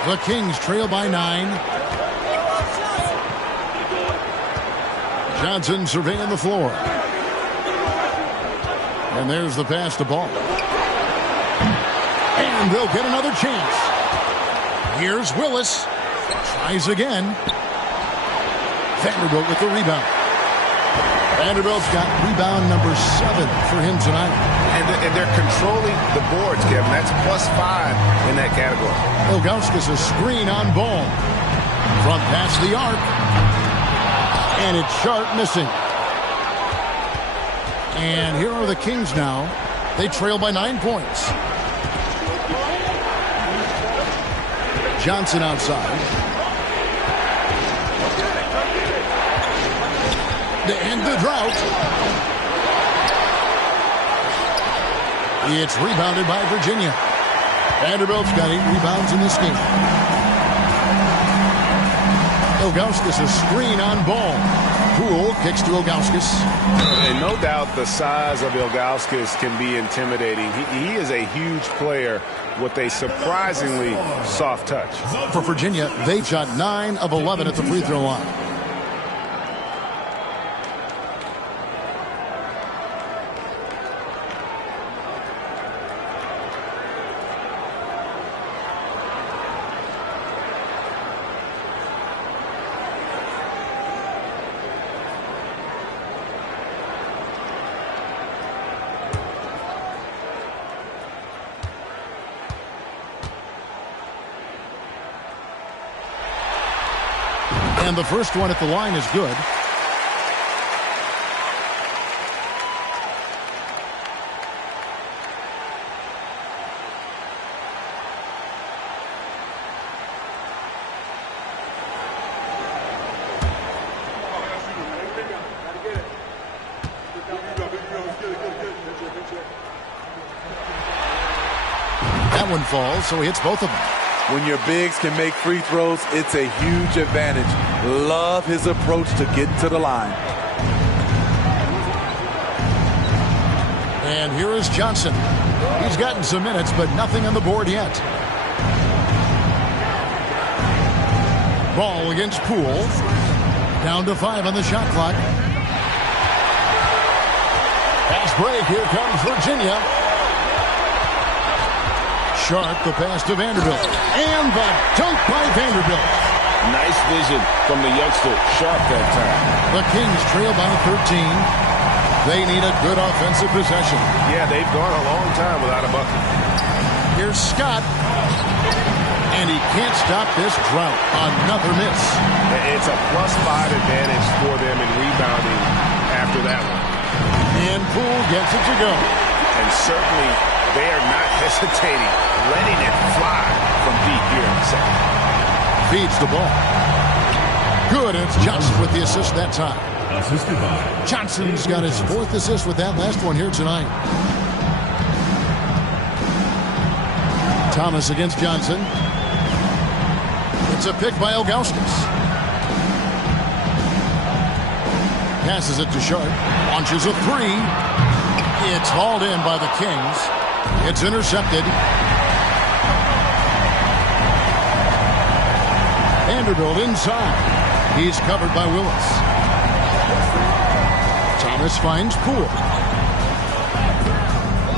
The Kings trail by 9. Johnson surveying the floor. And there's the pass to Ball. And they'll get another chance. Here's Willis. Tries again. Vanderbilt with the rebound. Vanderbilt's got rebound number 7 for him tonight. And they're controlling the boards, Kevin. That's +5 in that category. Ilgauskas a screen on Ball. Front pass the arc. And it's Sharp missing. And here are the Kings now. They trail by 9 points. Johnson outside. To end the drought. It's rebounded by Virginia. Vanderbilt's got 8 rebounds in this game. Ilgauskas a screen on Ball. Poole kicks to Ilgauskas. And no doubt the size of Ilgauskas can be intimidating. He is a huge player with a surprisingly soft touch. For Virginia, they've shot 9 of 11 at the free throw line. And the first one at the line is good. That one falls, so he hits both of them. When your bigs can make free throws, it's a huge advantage. Love his approach to getting to the line. And here is Johnson. He's gotten some minutes, but nothing on the board yet. Ball against Poole. Down to 5 on the shot clock. Fast break. Here comes Virginia. Sharp, the pass to Vanderbilt. And the dunk by Vanderbilt. Nice vision from the youngster. Sharp that time. The Kings trail by 13. They need a good offensive possession. Yeah, they've gone a long time without a bucket. Here's Scott. And he can't stop this drought. Another miss. It's a +5 advantage for them in rebounding after that one. And Poole gets it to go. And certainly they are not hesitating, letting it fly from deep here in the second. Feeds the ball. Good, and it's Johnson with the assist that time. Assisted by Johnson's got his 4th assist with that last one here tonight. Thomas against Johnson. It's a pick by Ilgauskas. Passes it to Sharp. Launches a 3. It's hauled in by the Kings. It's intercepted. Vanderbilt inside. He's covered by Willis. Thomas finds Poole.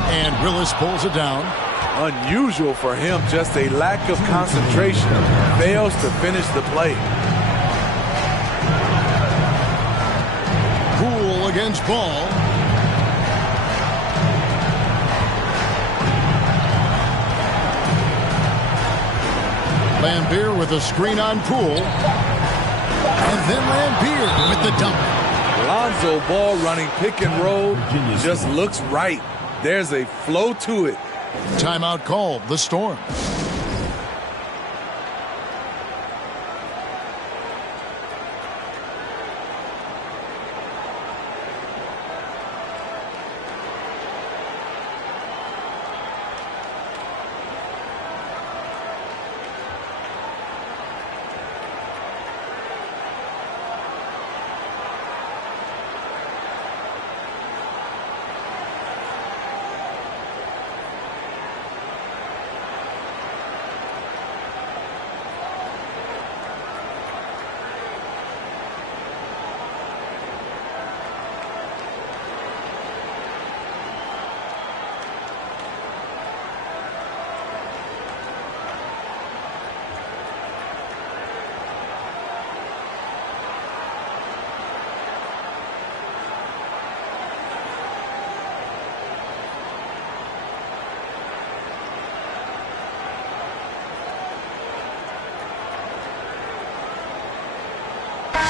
And Willis pulls it down. Unusual for him, just a lack of concentration. Fails to finish the play. Poole against Ball. Lambier with a screen on Poole. And then Lambier with the dunk. Lonzo Ball running pick and roll just looks right. There's a flow to it. Timeout called, the Storm.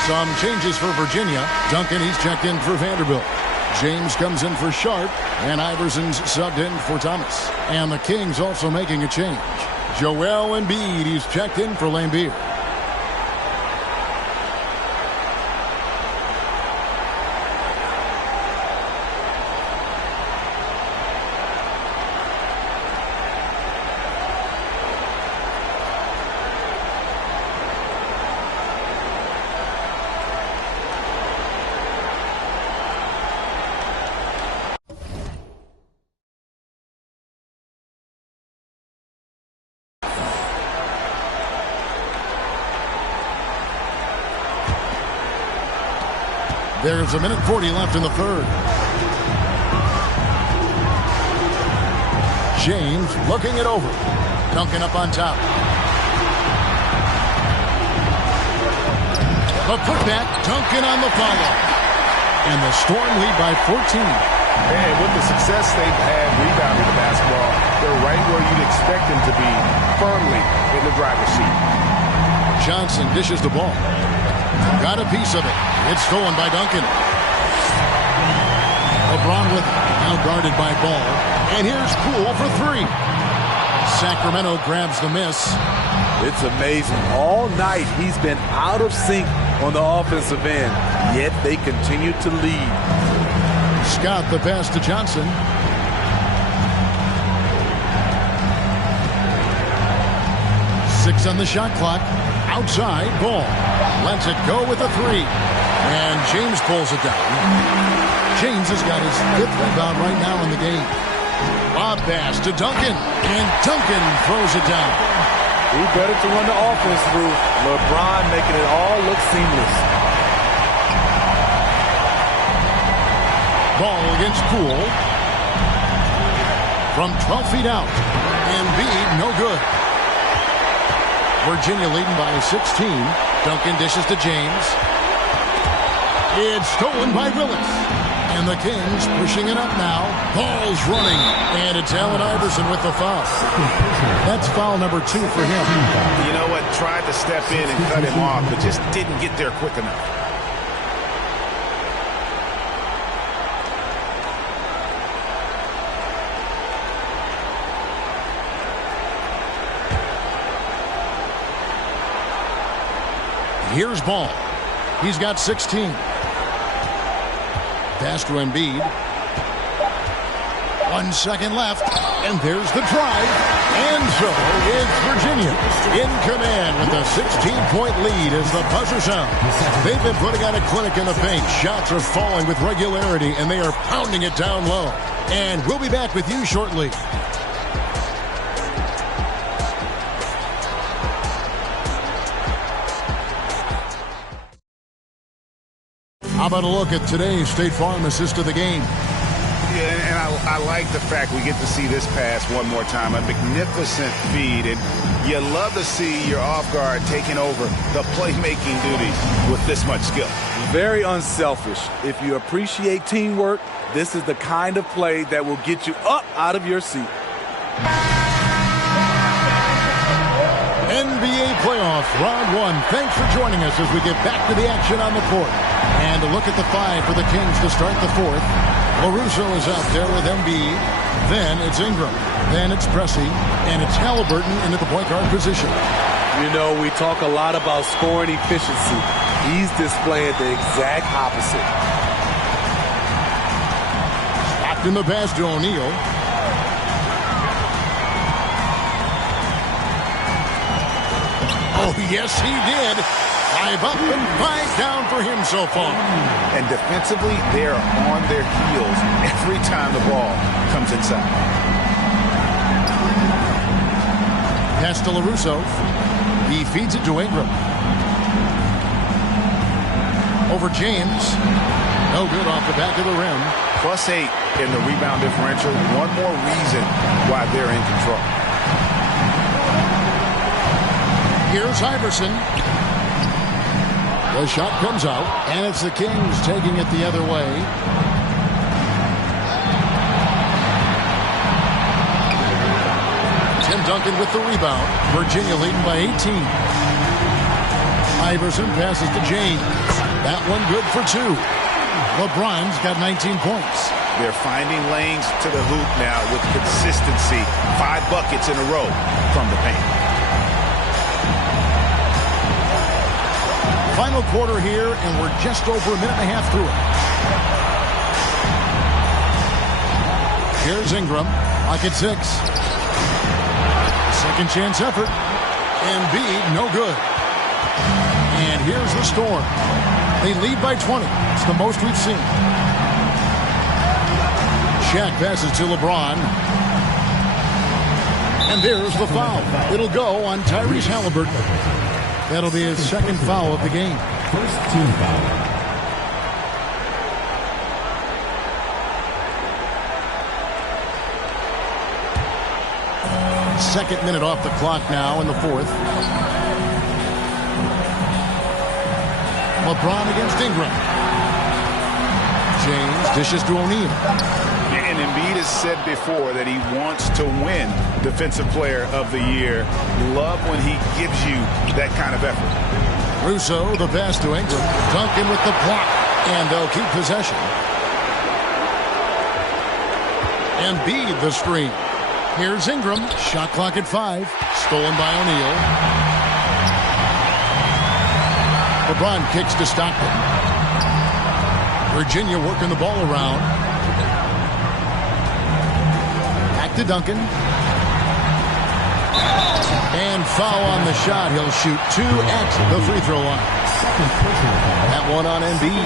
Some changes for Virginia. Duncan, he's checked in for Vanderbilt. James comes in for Sharp, and Iverson's subbed in for Thomas. And the Kings also making a change. Joel Embiid, he's checked in for Lambier. There's 1:40 left in the third. James looking it over. Duncan up on top. The putback, Duncan on the follow. And the Storm lead by 14. And with the success they've had rebounding the basketball, they're right where you'd expect them to be, firmly in the driver's seat. Johnson dishes the ball. Got a piece of it. It's stolen by Duncan. LeBron with it. Now guarded by Ball. And here's Poole for three. Sacramento grabs the miss. It's amazing. All night he's been out of sync on the offensive end, yet they continue to lead. Scott the pass to Johnson. Six on the shot clock. Outside, Ball. Lets it go with a three. And James pulls it down. James has got his fifth rebound right now in the game. Lob pass to Duncan. And Duncan throws it down. He better to run the offense through. LeBron making it all look seamless. Ball against Poole. From 12 feet out. Embiid, no good. Virginia leading by 16. Duncan dishes to James. It's stolen by Willis. And the Kings pushing it up now. Ball's running. And it's Allen Iverson with the foul. That's foul number 2 for him. You know what? Tried to step in and cut him off, but just didn't get there quick enough. Here's Ball. He's got 16. Pass to Embiid. 1 second left. And there's the drive. And so it's Virginia in command with a 16-point lead as the buzzer sounds. They've been putting on a clinic in the paint. Shots are falling with regularity, and they are pounding it down low. And we'll be back with you shortly. How about a look at today's State Farm assist of the game? Yeah, and I like the fact we get to see this pass one more time. A magnificent feed, and you love to see your off guard taking over the playmaking duties with this much skill. Very unselfish. If you appreciate teamwork, this is the kind of play that will get you up out of your seat. NBA playoffs, round 1. Thanks for joining us as we get back to the action on the court. And a look at the 5 for the Kings to start the 4th. LaRusso is out there with Embiid. Then it's Ingram. Then it's Pressey. And it's Halliburton into the point guard position. You know, we talk a lot about scoring efficiency. He's displaying the exact opposite. Stopped in the pass to O'Neal. Oh, yes, he did. 5 up and 5 down for him so far. And defensively, they're on their heels every time the ball comes inside. Pass to LaRusso. He feeds it to Ingram. Over James. No good off the back of the rim. +8 in the rebound differential. One more reason why they're in control. Here's Iverson. The shot comes out, and it's the Kings taking it the other way. Tim Duncan with the rebound. Virginia leading by 18. Iverson passes to James. That one good for 2. LeBron's got 19 points. They're finding lanes to the hoop now with consistency. 5 buckets in a row from the paint. Final quarter here, and we're just over a minute and a half through it. Here's Ingram. Lock at 6. Second chance effort. Embiid, no good. And here's the Storm. They lead by 20. It's the most we've seen. Shaq passes to LeBron. And there's the foul. It'll go on Tyrese Halliburton. That'll be his second foul of the game. First team foul. Second minute off the clock now in the fourth. LeBron against Ingram. James dishes to O'Neal. And Embiid has said before that he wants to win Defensive Player of the Year. Love when he gives you that kind of effort. Russo, the pass to Ingram. Duncan with the block. And they'll keep possession. Embiid the screen. Here's Ingram. Shot clock at 5. Stolen by O'Neal. LeBron kicks to Stockton. Virginia working the ball around. Back to Duncan. And foul on the shot. He'll shoot 2 at the free throw line. That one on Embiid.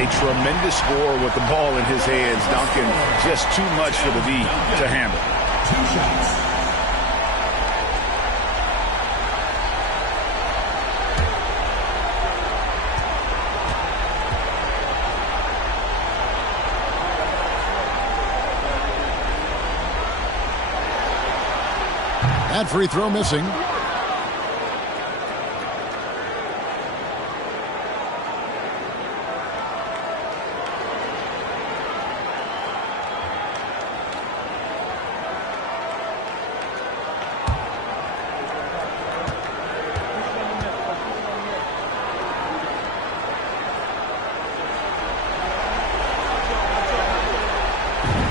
A tremendous score with the ball in his hands. Duncan just too much for the V to handle. 2 shots. That free throw missing.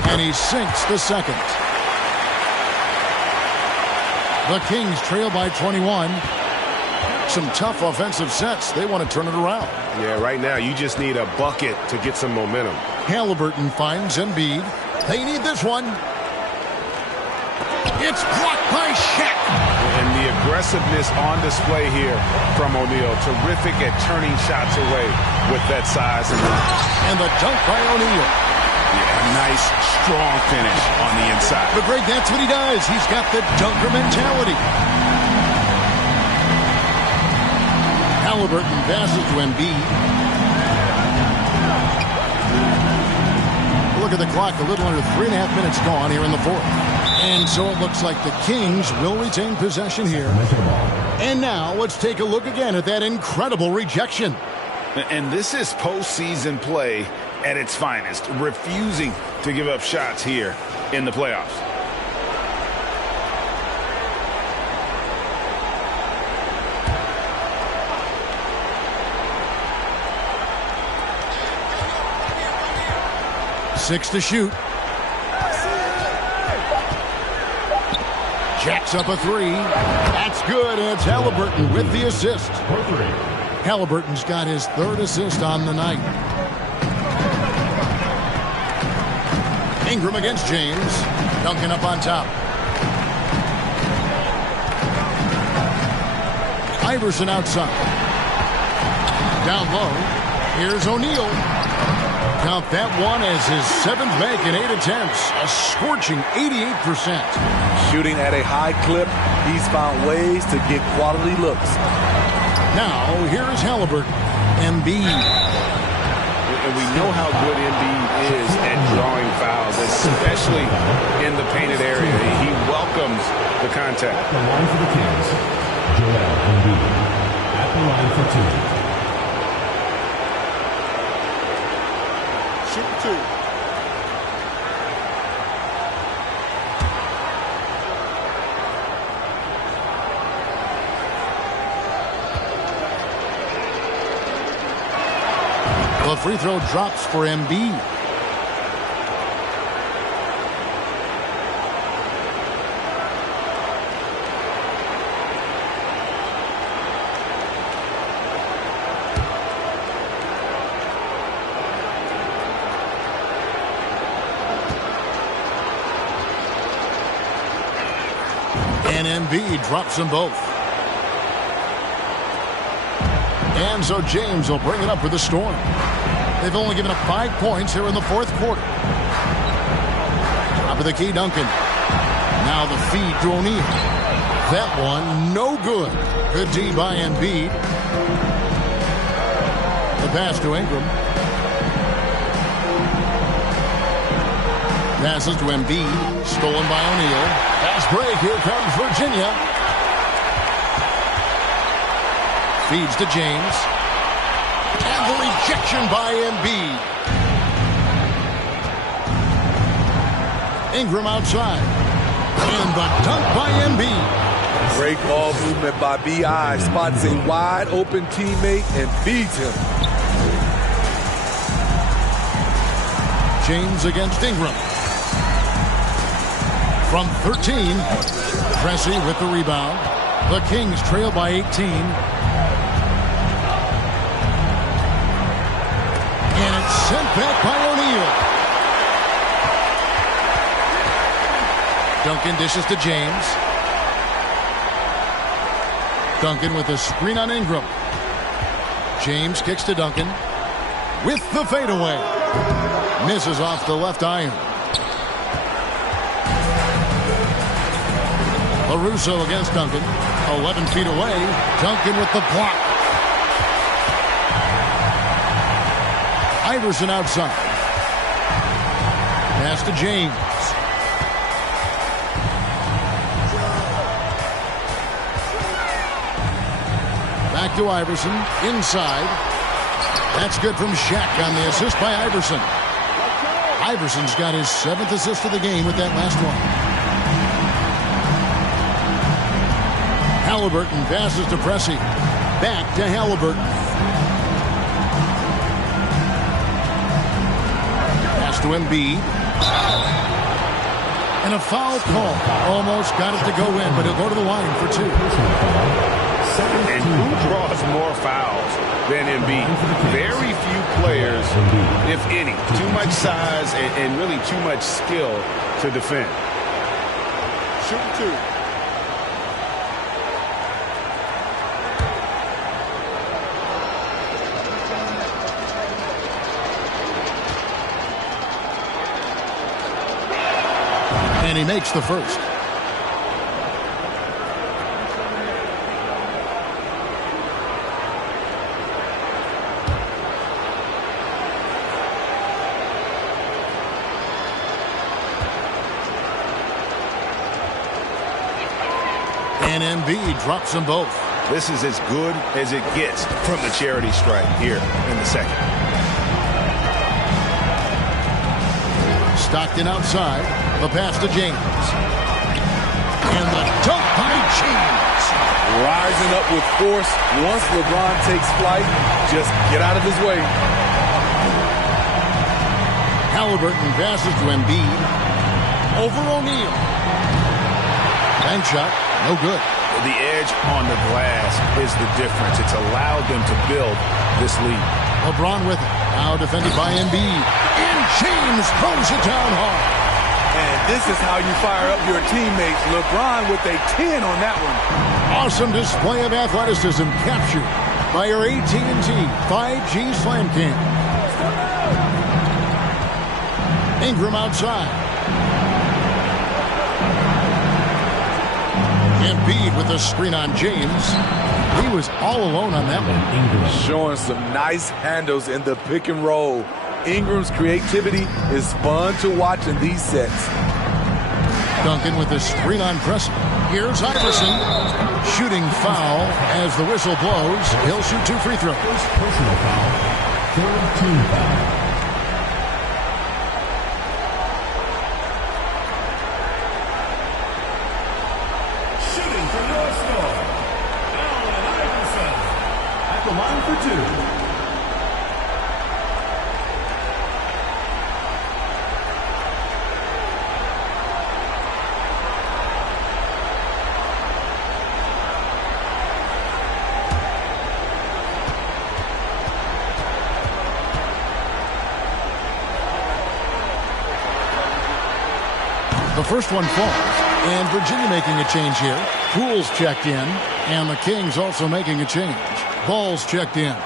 And he sinks the second. The Kings trail by 21. Some tough offensive sets. They want to turn it around. Yeah, right now you just need a bucket to get some momentum. Halliburton finds Embiid. They need this one. It's blocked by Shaq. And the aggressiveness on display here from O'Neal. Terrific at turning shots away with that size. And the dunk by O'Neal. Yeah, nice, strong finish on the inside. But Greg, that's what he does. He's got the dunker mentality. Halliburton passes to Embiid. Look at the clock. A little under 3.5 minutes gone here in the fourth. And so it looks like the Kings will retain possession here. And now let's take a look again at that incredible rejection. And this is postseason play at its finest, refusing to give up shots here in the playoffs. Six to shoot. Jacks up a 3. That's good. And it's Halliburton with the assist. Halliburton's got his 3rd assist on the night. Ingram against James. Duncan up on top. Iverson outside. Down low. Here's O'Neal. Count that one as his 7th make in 8 attempts. A scorching 88%. Shooting at a high clip, he's found ways to get quality looks. Now, here's Halliburton. Embiid. And we know how good Embiid is at drawing fouls, especially in the painted area. He welcomes the contact. The line for the Kings, Joel Embiid. At the line for 2. Shoot 2. The free throw drops for Embiid. And Embiid drops them both. And so James will bring it up for the Storm. They've only given up 5 points here in the fourth quarter. Top of the key, Duncan. Now the feed to O'Neal. That one, no good. Good D by Embiid. The pass to Ingram. Passes to Embiid. Stolen by O'Neal. Fast break. Here comes Virginia. Feeds to James. And the rejection by Embiid. Ingram outside. And the dunk by Embiid. Great ball movement by B.I. Spots a wide open teammate and feeds him. James against Ingram. From 13, Pressey with the rebound. The Kings trail by 18. And it's sent back by O'Neal. Duncan dishes to James. Duncan with a screen on Ingram. James kicks to Duncan with the fadeaway. Misses off the left iron. LaRusso against Duncan. 11 feet away. Duncan with the block. Iverson outside. Pass to James. Back to Iverson. Inside. That's good from Shaq on the assist by Iverson. Iverson's got his 7th assist of the game with that last one. Halliburton passes to Pressey. Back to Halliburton. Pass to Embiid. And a foul call. Almost got it to go in, but he'll go to the line for 2. And who draws more fouls than Embiid? Very few players, if any. Too much size and really too much skill to defend. Shooting 2. And he makes the first. And Embiid drops them both. This is as good as it gets from the charity stripe here in the second. Stockton outside. The pass to James. And the dunk by James. Rising up with force. Once LeBron takes flight, just get out of his way. Halliburton passes to Embiid. Over O'Neal. Bank shot. No good. The edge on the glass is the difference. It's allowed them to build this lead. LeBron with it. Now defended by Embiid. And James throws it down hard. And this is how you fire up your teammates. LeBron with a 10 on that one. Awesome display of athleticism captured by your AT&T 5G Slam Cam. Ingram outside. Embiid with a screen on James. He was all alone on that one. Showing some nice handles in the pick and roll. Ingram's creativity is fun to watch in these sets. Duncan with a screen on Pressey. Here's Iverson. Shooting foul as the whistle blows. He'll shoot 2 free throws. Personal foul. 3rd team foul. Shooting for North Star. Allen Iverson at the line for 2. The first one falls, and Virginia making a change here. Poole's checked in, and the Kings also making a change. Ball's checked in.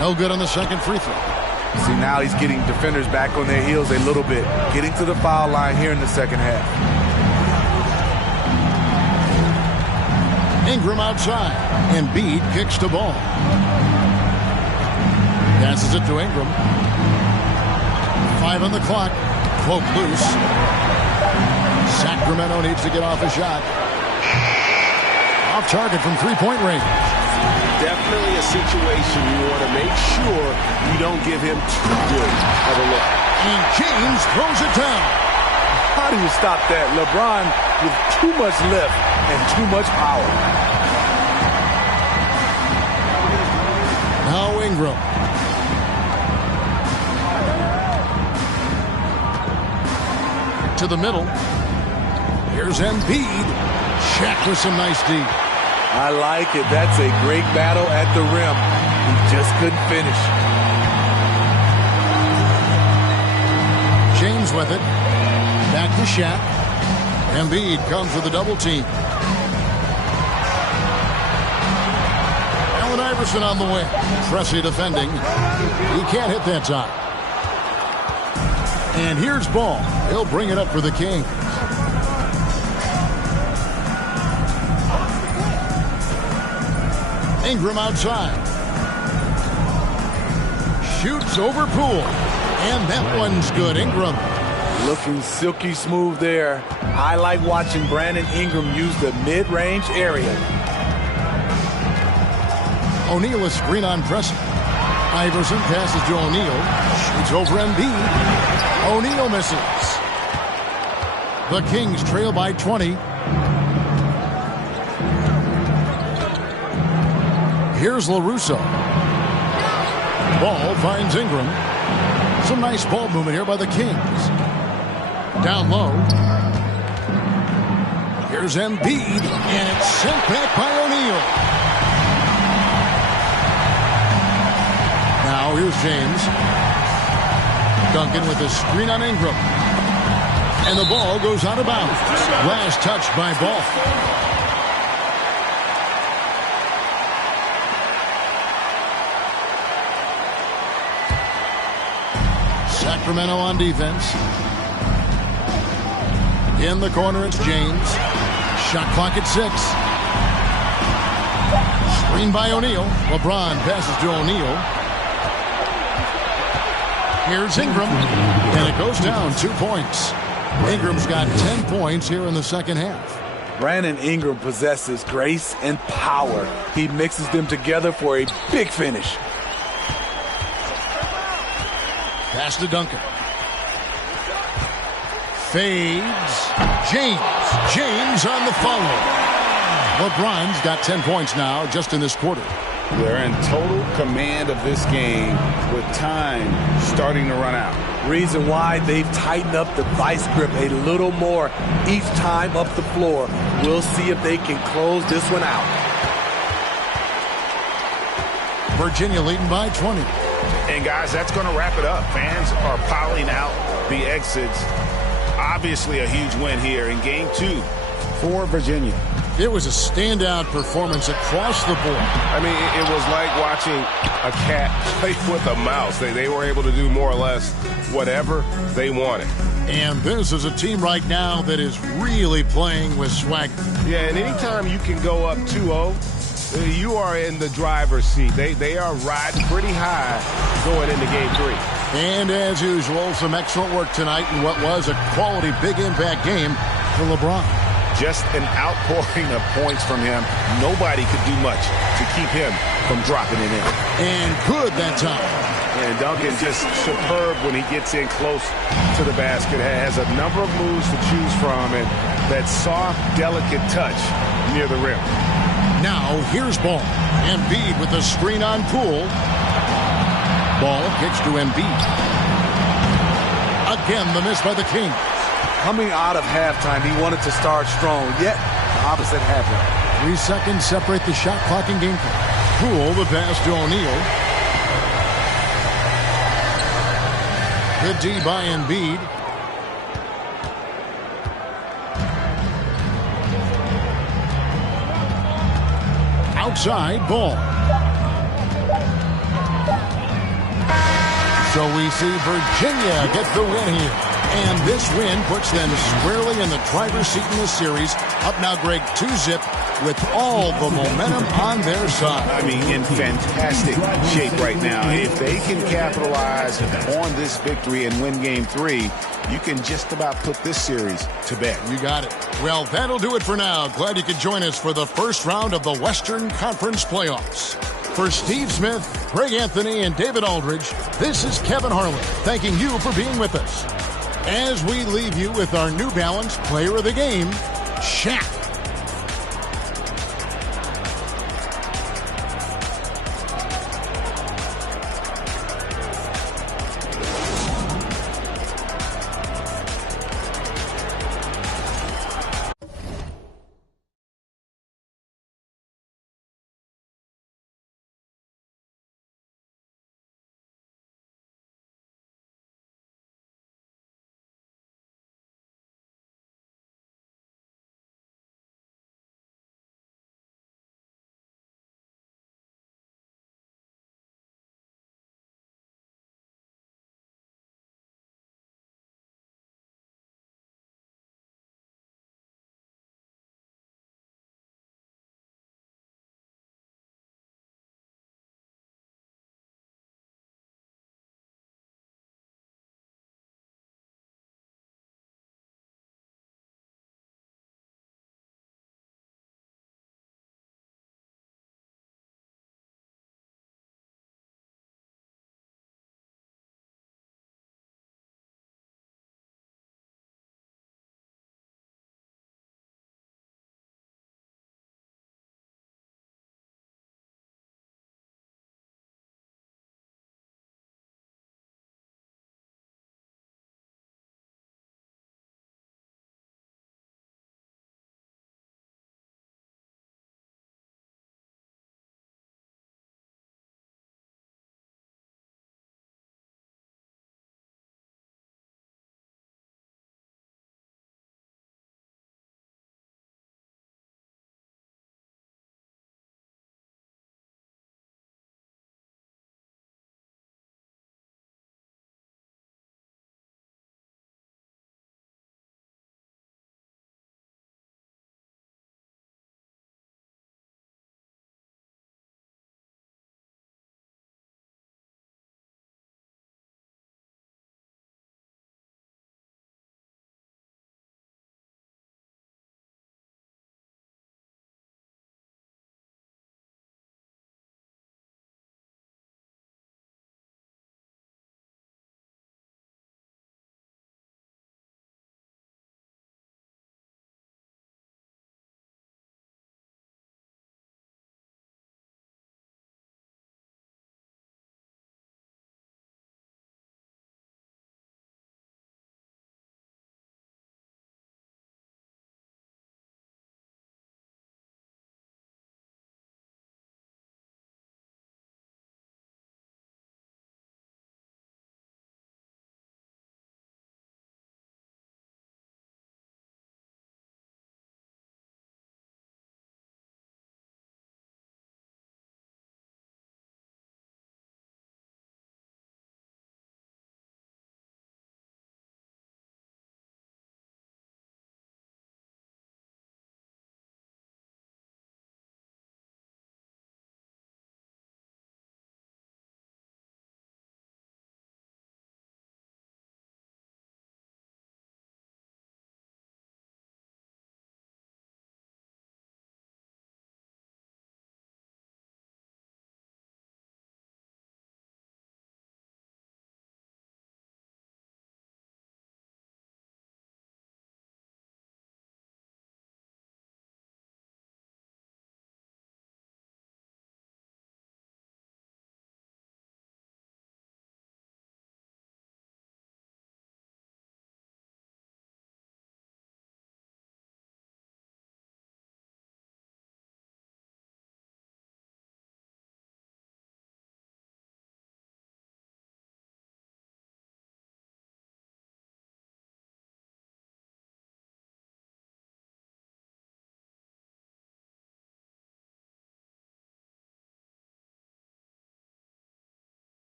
No good on the second free throw. See, now he's getting defenders back on their heels a little bit, getting to the foul line here in the second half. Ingram outside. Embiid kicks the ball. Passes it to Ingram. 5 on the clock. Poke loose. Sacramento needs to get off a shot. Off target from three-point range. Definitely a situation you want to make sure you don't give him too good of a look. And James throws it down. How do you stop that? LeBron with too much lift and too much power. Now Ingram. To the middle. Here's Embiid. Shaq with some nice D. I like it. That's a great battle at the rim. He just couldn't finish. James with it. Back to Shaq. Embiid comes with a double team. Allen Iverson on the wing. Pressey defending. He can't hit that time. And here's Ball. He'll bring it up for the Kings. Ingram outside. Shoots over Poole. And that one's good. Ingram. Looking silky smooth there. I like watching Brandon Ingram use the mid-range area. O'Neal is screen on Pressey. Iverson passes to O'Neal. Shoots over Embiid. O'Neal misses. The Kings trail by 20. Here's LaRusso. Ball finds Ingram. Some nice ball movement here by the Kings. Down low. Here's Embiid. And it's sent back by O'Neal. Now here's James. Duncan with a screen on Ingram. And the ball goes out of bounds. Last touch by Ball. Sacramento on defense. In the corner, it's James. Shot clock at 6. Screen by O'Neal. LeBron passes to O'Neal. Here's Ingram. And it goes down 2 points. Ingram's got 10 points here in the second half. Brandon Ingram possesses grace and power. He mixes them together for a big finish. Pass to Duncan. Fades. James on the follow. LeBron's got 10 points now just in this quarter. They're in total command of this game with time starting to run out. Reason why they've tightened up the vice grip a little more each time up the floor. We'll see if they can close this one out. Virginia leading by 20. And guys, that's going to wrap it up. Fans are piling out the exits. Obviously a huge win here in game 2 for Virginia. It was a standout performance across the board. I mean, it was like watching a cat play with a mouse. They were able to do more or less whatever they wanted. And this is a team right now that is really playing with swagger. Yeah, and anytime you can go up 2-0, you are in the driver's seat. They are riding pretty high going into game 3. And as usual, some excellent work tonight in what was a quality big impact game for LeBron. Just an outpouring of points from him. Nobody could do much to keep him from dropping it in. And good that time. And Duncan just superb when he gets in close to the basket. Has a number of moves to choose from and that soft, delicate touch near the rim. Now here's Ball. Embiid with the screen on Poole. Ball kicks to Embiid. Again, the miss by the Kings. Coming out of halftime, he wanted to start strong, yet the opposite happened. 3 seconds separate the shot clock and game clock. Poole, the pass to O'Neal. Good D by Embiid. Outside, Ball. So we see Virginia get the win here. And this win puts them squarely in the driver's seat in this series. Up now, Greg, 2-zip with all the momentum on their side. I mean, in fantastic shape right now. If they can capitalize on this victory and win Game 3, you can just about put this series to bed. You got it. Well, that'll do it for now. Glad you could join us for the first round of the Western Conference playoffs. For Steve Smith, Greg Anthony, and David Aldridge, this is Kevin Harlan thanking you for being with us. As we leave you with our New Balance Player of the Game, Shaq.